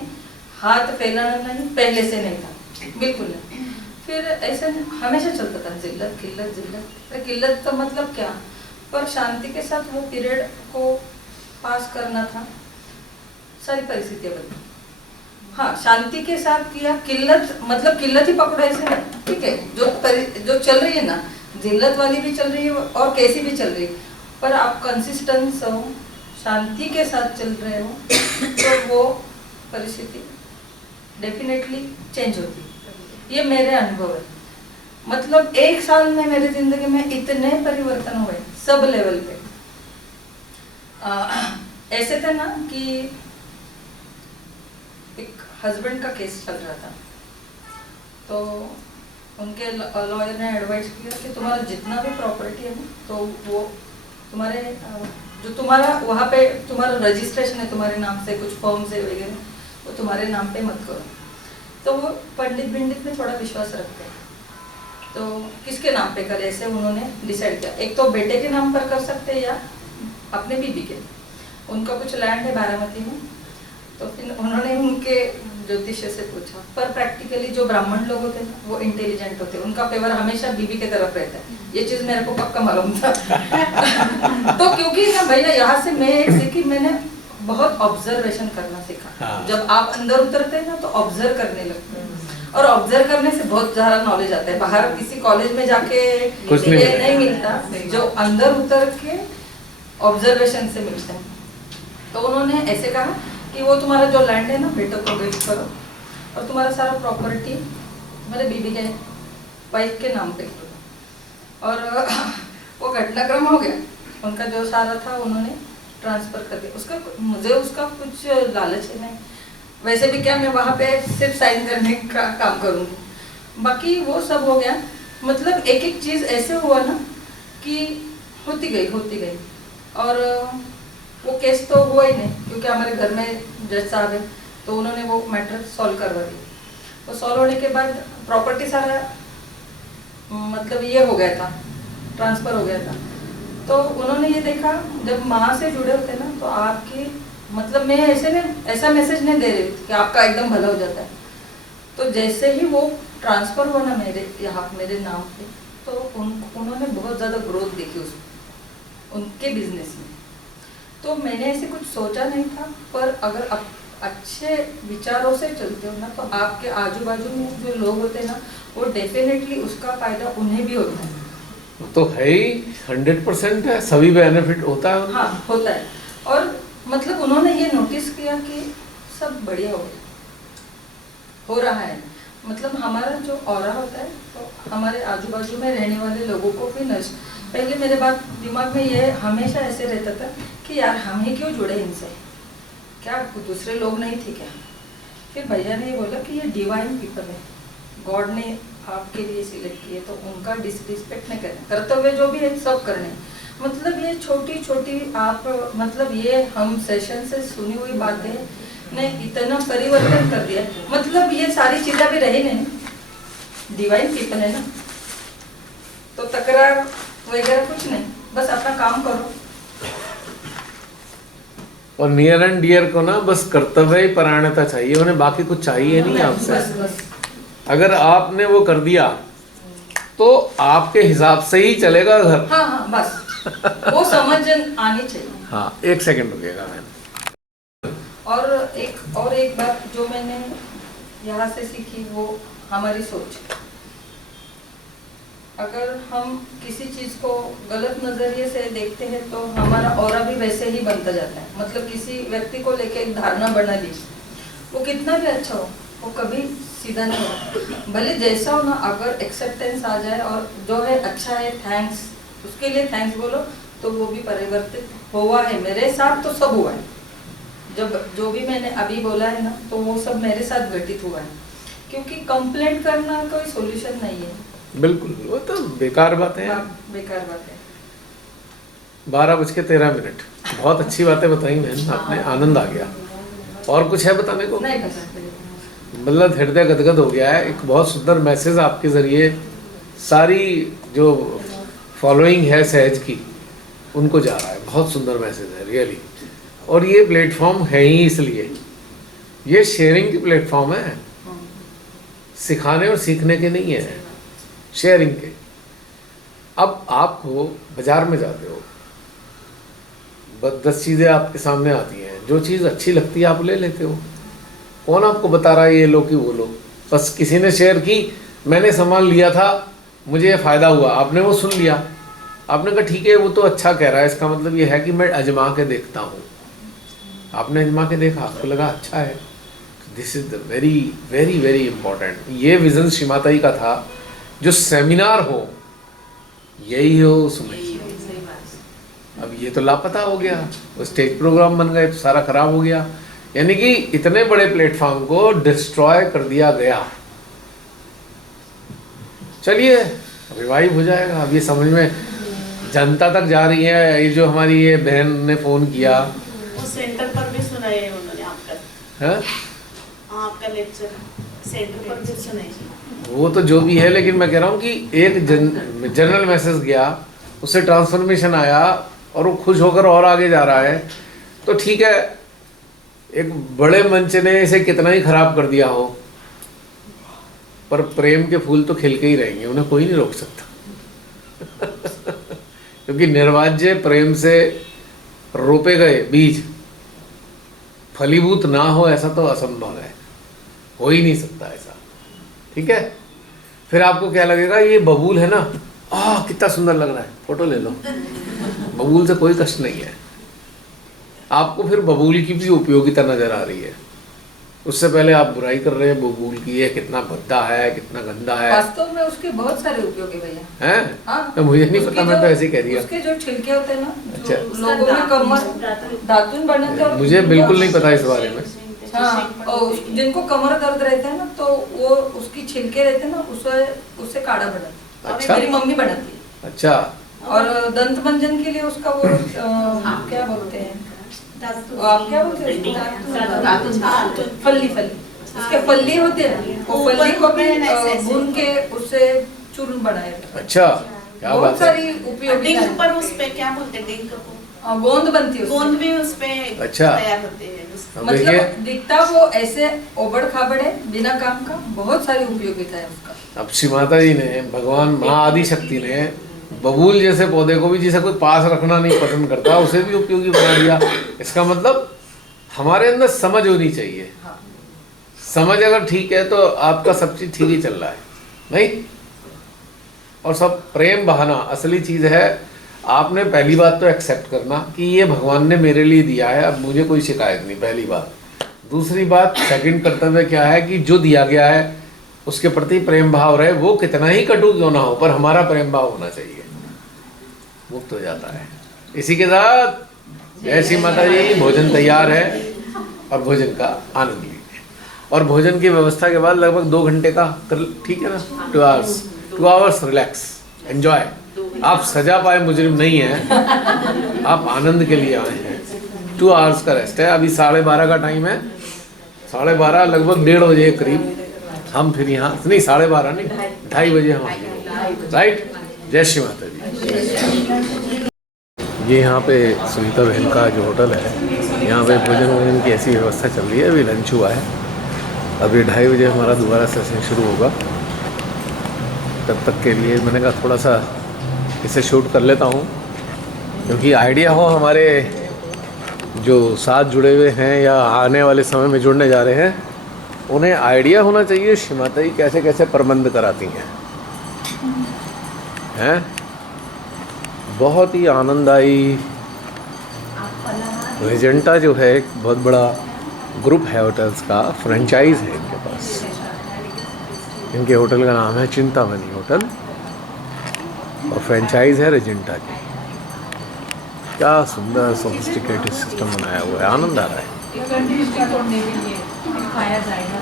हाथ फैलाना नहीं, पहले से नहीं था, बिल्कुल नहीं। फिर ऐसे हमेशा चलता था जिल्लत किल्लत जिल्लत। किल्लत का मतलब क्या, पर शांति के साथ वो पीरियड को पास करना था। सारी परिस्थितियां बदली, हाँ शांति के साथ किया। किल्लत मतलब किल्लत ही पकड़ो ऐसे नहीं, ठीक है, जो चल रही है ना, जिल्लत वाली भी चल रही है और कैसी भी चल रही है, पर आप कंसिस्टेंस हो, शांति के साथ चल रहे हो, तो वो परिस्थिति डेफिनेटली चेंज होती है। ये मेरे अनुभव है। मतलब एक साल में मेरी जिंदगी में इतने परिवर्तन हुए सब लेवल पे। ऐसे थे ना कि एक हस्बैंड का केस चल रहा था, तो उनके लॉयर ने एडवाइस किया कि तुम्हारा जितना भी प्रॉपर्टी है ना, तो वो तुम्हारे जो तुम्हारा वहाँ पे तुम्हारा रजिस्ट्रेशन है तुम्हारे नाम से, कुछ फॉर्म से वगैरह, वो तुम्हारे नाम पे मत करो। तो वो पंडित बिंडित में थोड़ा विश्वास रखते हैं, तो किसके नाम पे करे, ऐसे उन्होंने डिसाइड किया। एक तो बेटे के नाम पर कर सकते हैं या अपने बीबी के। उनका कुछ लैंड है बारामती में, तो फिर उन्होंने उनके ज्योतिष्य से पूछा, पर प्रैक्टिकली जो ब्राह्मण लोग होते हैं वो इंटेलिजेंट होते हैं, उनका फेवर हमेशा बीबी के तरफ रहता है, ये चीज मेरे को पक्का मालूम था। तो क्योंकि ना भैया यहाँ से मैं एक सीखी, मैंने बहुत ऑब्जर्वेशन करना सीखा। हाँ। जब आप अंदर उतरते हैं ना तो ऑब्जर्व करने लगते हैं, और ऑब्जर्व करने से बहुत ज्यादा नॉलेज आता है। बाहर किसी कॉलेज में जाके कुछ नहीं मिलता, जो अंदर उतर के ऑब्जर्वेशन से मिलता है। तो उन्होंने ऐसे कहा कि वो तुम्हारा जो लैंड है ना, बेटों को गिफ्ट करो, और तुम्हारा सारा प्रॉपर्टी तुम्हारे बीबी के वाइफ के नाम पे करो। और वो घटनाक्रम हो गया, उनका जो सारा था उन्होंने ट्रांसफर कर दिया। उसका मुझे उसका कुछ लालच है नहीं, वैसे भी क्या मैं वहाँ पे सिर्फ साइन करने का काम करूँगी, बाकी वो सब हो गया। मतलब एक एक चीज़ ऐसे हुआ ना कि होती गई। और वो केस तो हुआ ही नहीं, क्योंकि हमारे घर में जज साहब है, तो उन्होंने वो मैटर सॉल्व करवा दिया। वो सॉल्व होने के बाद प्रॉपर्टी सारा मतलब ये हो गया था, ट्रांसफ़र हो गया था। तो उन्होंने ये देखा, जब माँ से जुड़े होते ना, तो आपकी मतलब मैं ऐसा मैसेज नहीं दे रही कि आपका एकदम भला हो जाता है। तो जैसे ही वो ट्रांसफ़र हुआ ना मेरे नाम पे, तो उन्होंने बहुत ज़्यादा ग्रोथ देखी उनके बिजनेस में। तो मैंने ऐसे कुछ सोचा नहीं था, पर अगर आप अच्छे विचारों से चलते हो ना, तो आपके आजू बाजू में जो लोग होते हैं ना, वो डेफिनेटली उसका फायदा उन्हें भी होता है। तो है ही 100% है, सभी बेनिफिट होता है। हाँ होता है। और मतलब उन्होंने ये नोटिस किया कि सब बढ़िया हो गया, हो रहा है। मतलब हमारा जो ऑरा होता है तो हमारे आजू बाजू में रहने वाले लोगों को भी नष्ट। पहले मेरे बात दिमाग में ये हमेशा ऐसे रहता था कि यार हम ही क्यों जुड़े इनसे, क्या दूसरे लोग नहीं थे क्या। फिर भैया ने बोला कि ये डिवाइन पीपल है, गॉड ने आपके लिए सिलेक्ट किए, तो उनका डिसरिस्पेक्ट नहीं करना, कर्तव्य जो भी है सब करने। मतलब ये छोटी छोटी आप मतलब ये हम सेशन से सुनी हुई बातें ने इतना परिवर्तन कर दिया। मतलब ये सारी चीजें भी रही नहीं, डिवाइन पीपल है ना, तो तकरार वगैरह कुछ नहीं, बस अपना काम करो। और नियर एंड डियर को ना बस कर्तव्य ही परायणता चाहिए, उन्हें बाकी कुछ चाहिए नहीं आपसे। बस बस अगर आपने वो कर दिया तो आपके हिसाब से ही चलेगा घर। हाँ हाँ बस वो समझ आनी चाहिए। हाँ 1 सेकंड रुकेगा मैंने। और एक बात जो मैंने यहाँ से सीखी वो हमारी सोच। अगर हम किसी चीज को गलत नजरिए से देखते हैं तो हमारा ऑरा भी वैसे ही बनता जाता है। मतलब किसी व्यक्ति को लेके एक धारणा बना ली, वो कितना भी अच्छा हो वो कभी सीधा नहीं होगा, भले जैसा हो ना। अगर एक्सेप्टेंस आ जाए और जो है अच्छा है थैंक्स, उसके लिए थैंक्स बोलो, तो वो भी परिवर्तित हुआ है। मेरे साथ तो सब हुआ है, जब जो भी मैंने अभी बोला है ना तो वो सब मेरे साथ घटित हुआ है। क्योंकि कंप्लेंट करना कोई सॉल्यूशन नहीं है। बिल्कुल, वो तो बेकार बात है। बेकार बात है। 12:13। बहुत अच्छी बातें बताई बहन आपने, आनंद आ गया। और कुछ है बताने को? नहीं बस मतलब हृदय गदगद हो गया है। एक बहुत सुंदर मैसेज आपके जरिए सारी जो फॉलोइंग है सहज की उनको जा रहा है। बहुत सुंदर मैसेज है रियली। और ये प्लेटफॉर्म है ही इसलिए, ये शेयरिंग की प्लेटफॉर्म है, सिखाने और सीखने के नहीं है, शेयरिंग के। अब आपको बाजार में जाते हो, 10 चीज़ें आपके सामने आती हैं, जो चीज़ अच्छी लगती है आप ले लेते हो। कौन आपको बता रहा है ये लो कि वो लो? बस किसी ने शेयर की, मैंने सामान लिया था, मुझे ये फ़ायदा हुआ, आपने वो सुन लिया, आपने कहा ठीक है वो तो अच्छा कह रहा है, इसका मतलब ये है कि मैं आजमा के देखता हूँ। आपने आजमा के देखा, आपको लगा अच्छा है। This is the very very very important. ये विजन श्रीमाता जी का था, जो सेमिनार हो यही हो उसमें। अब ये तो लापता हो गया, वो स्टेज प्रोग्राम बन गए तो सारा खराब हो गया। यानी कि इतने बड़े प्लेटफॉर्म को डिस्ट्रॉय कर दिया गया। चलिए रिवाइव हो जाएगा। अब ये समझ में जनता तक जा रही है। ये जो हमारी ये बहन ने फोन किया, वो सेंटर पर भी सुना है उन्होंने आपका। है आपका लेक्चर सेंटर पर भी सुना है। वो तो जो भी है, लेकिन मैं कह रहा हूँ कि एक जनरल मैसेज गया, उससे ट्रांसफॉर्मेशन आया और वो खुश होकर और आगे जा रहा है। तो ठीक है, एक बड़े मंच ने इसे कितना ही खराब कर दिया हो, पर प्रेम के फूल तो खिल के ही रहेंगे, उन्हें कोई नहीं रोक सकता। क्योंकि निर्वाज्य प्रेम से रोपे गए बीज फलीभूत ना हो, ऐसा तो असंभव है, हो ही नहीं सकता ऐसा। ठीक है, फिर आपको क्या लगेगा, ये बबूल है ना, कितना सुंदर लग रहा है, फोटो ले लो। बबूल से कोई कष्ट नहीं है। आपको फिर बबूल की भी उपयोगिता नजर आ रही है। उससे पहले आप बुराई कर रहे हैं बबूल की, ये कितना भद्दा है, कितना गंदा है। वास्तव में उसके बहुत सारे उपयोग है भैया। हैं? हाँ, तो मुझे नहीं पता, मैं तो ऐसे ही कह रही हूँ। उसके जो छिलके होते हैं ना, अच्छा। जो लोगों में कमर दातुन बनाते हैं, मुझे बिल्कुल नहीं पता इस बारे में। हाँ, और जिनको कमर दर्द रहता है ना, तो वो उसकी छिलके रहते हैं ना, उससे काढ़ा बनाते हैं। अच्छा। मेरी मम्मी बनाती है। अच्छा। और दंत मंजन के लिए उसका वो क्या बोलते हैं, आप क्या बोलते हैं, फली उसके फली होते हैं, वो फली को भी भून के उससे चूर्ण बनाए। अच्छा, क्या बहुत बात है। सारी उपयोगिता डिंक पर उस पे क्या बोलते हैं, डिंक को गोंद बनती है, गोंद भी उस पे अच्छा। तैयार होते हैं। मतलब दिखता वो ऐसे ओबड़ खाबड़ है, बिना काम का, बहुत सारी उपयोगिता है उसका। अब श्री माता जी ने, भगवान माँ आदि शक्ति ने बबूल जैसे पौधे को भी, जिसे कोई पास रखना नहीं पसंद करता, उसे भी उपयोगी बना दिया। इसका मतलब हमारे अंदर समझ होनी चाहिए। हाँ। समझ अगर ठीक है तो आपका सब चीज ठीक ही चल रहा है, नहीं? और सब प्रेम बहाना असली चीज है। आपने पहली बात तो एक्सेप्ट करना कि ये भगवान ने मेरे लिए दिया है, अब मुझे कोई शिकायत नहीं, पहली बात। दूसरी बात, सेकंड कर्तव्य क्या है कि जो दिया गया है उसके प्रति प्रेम भाव रहे, वो कितना ही कटु क्यों ना हो, पर हमारा प्रेम भाव होना चाहिए, मुक्त हो जाता है। इसी के साथ जय श्री माता जी, भोजन तैयार है और भोजन का आनंद लीजिए। और भोजन की व्यवस्था के बाद लगभग 2 घंटे का, ठीक है ना, 2 आवर्स रिलैक्स, एंजॉय। आप सजा पाए मुजरिम नहीं हैं, आप आनंद के लिए आए हैं। 2 आवर्स का रेस्ट है। अभी 12:30 का टाइम है, 12:30 लगभग 1:30 बजे के करीब हम फिर यहाँ, नहीं 12:30 नहीं, 2:30 बजे हम आएंगे, राइट। जय श्री माता जी। ये यहाँ पे सुनीता बहन का जो होटल है, यहाँ पे भोजन की ऐसी व्यवस्था चल रही है। अभी लंच हुआ है, अभी 2:30 बजे हमारा दोबारा सेशन शुरू होगा। तब तक के लिए मैंने कहा थोड़ा सा इसे शूट कर लेता हूँ, क्योंकि आइडिया हो हमारे जो साथ जुड़े हुए हैं या आने वाले समय में जुड़ने जा रहे हैं, उन्हें आइडिया होना चाहिए श्री माता जी कैसे कैसे प्रबंध कराती हैं। बहुत ही आनंददायी। रेजेंटा जो है एक बहुत बड़ा ग्रुप है होटल्स का, फ्रेंचाइज है इनके पास। इनके होटल का नाम है चिंतामणि होटल और फ्रेंचाइज है रेजेंटा की। क्या सुंदर सोफिस्टिकेटेड सिस्टम बनाया हुआ है, आनंद आ रहा है। खाया जाएगा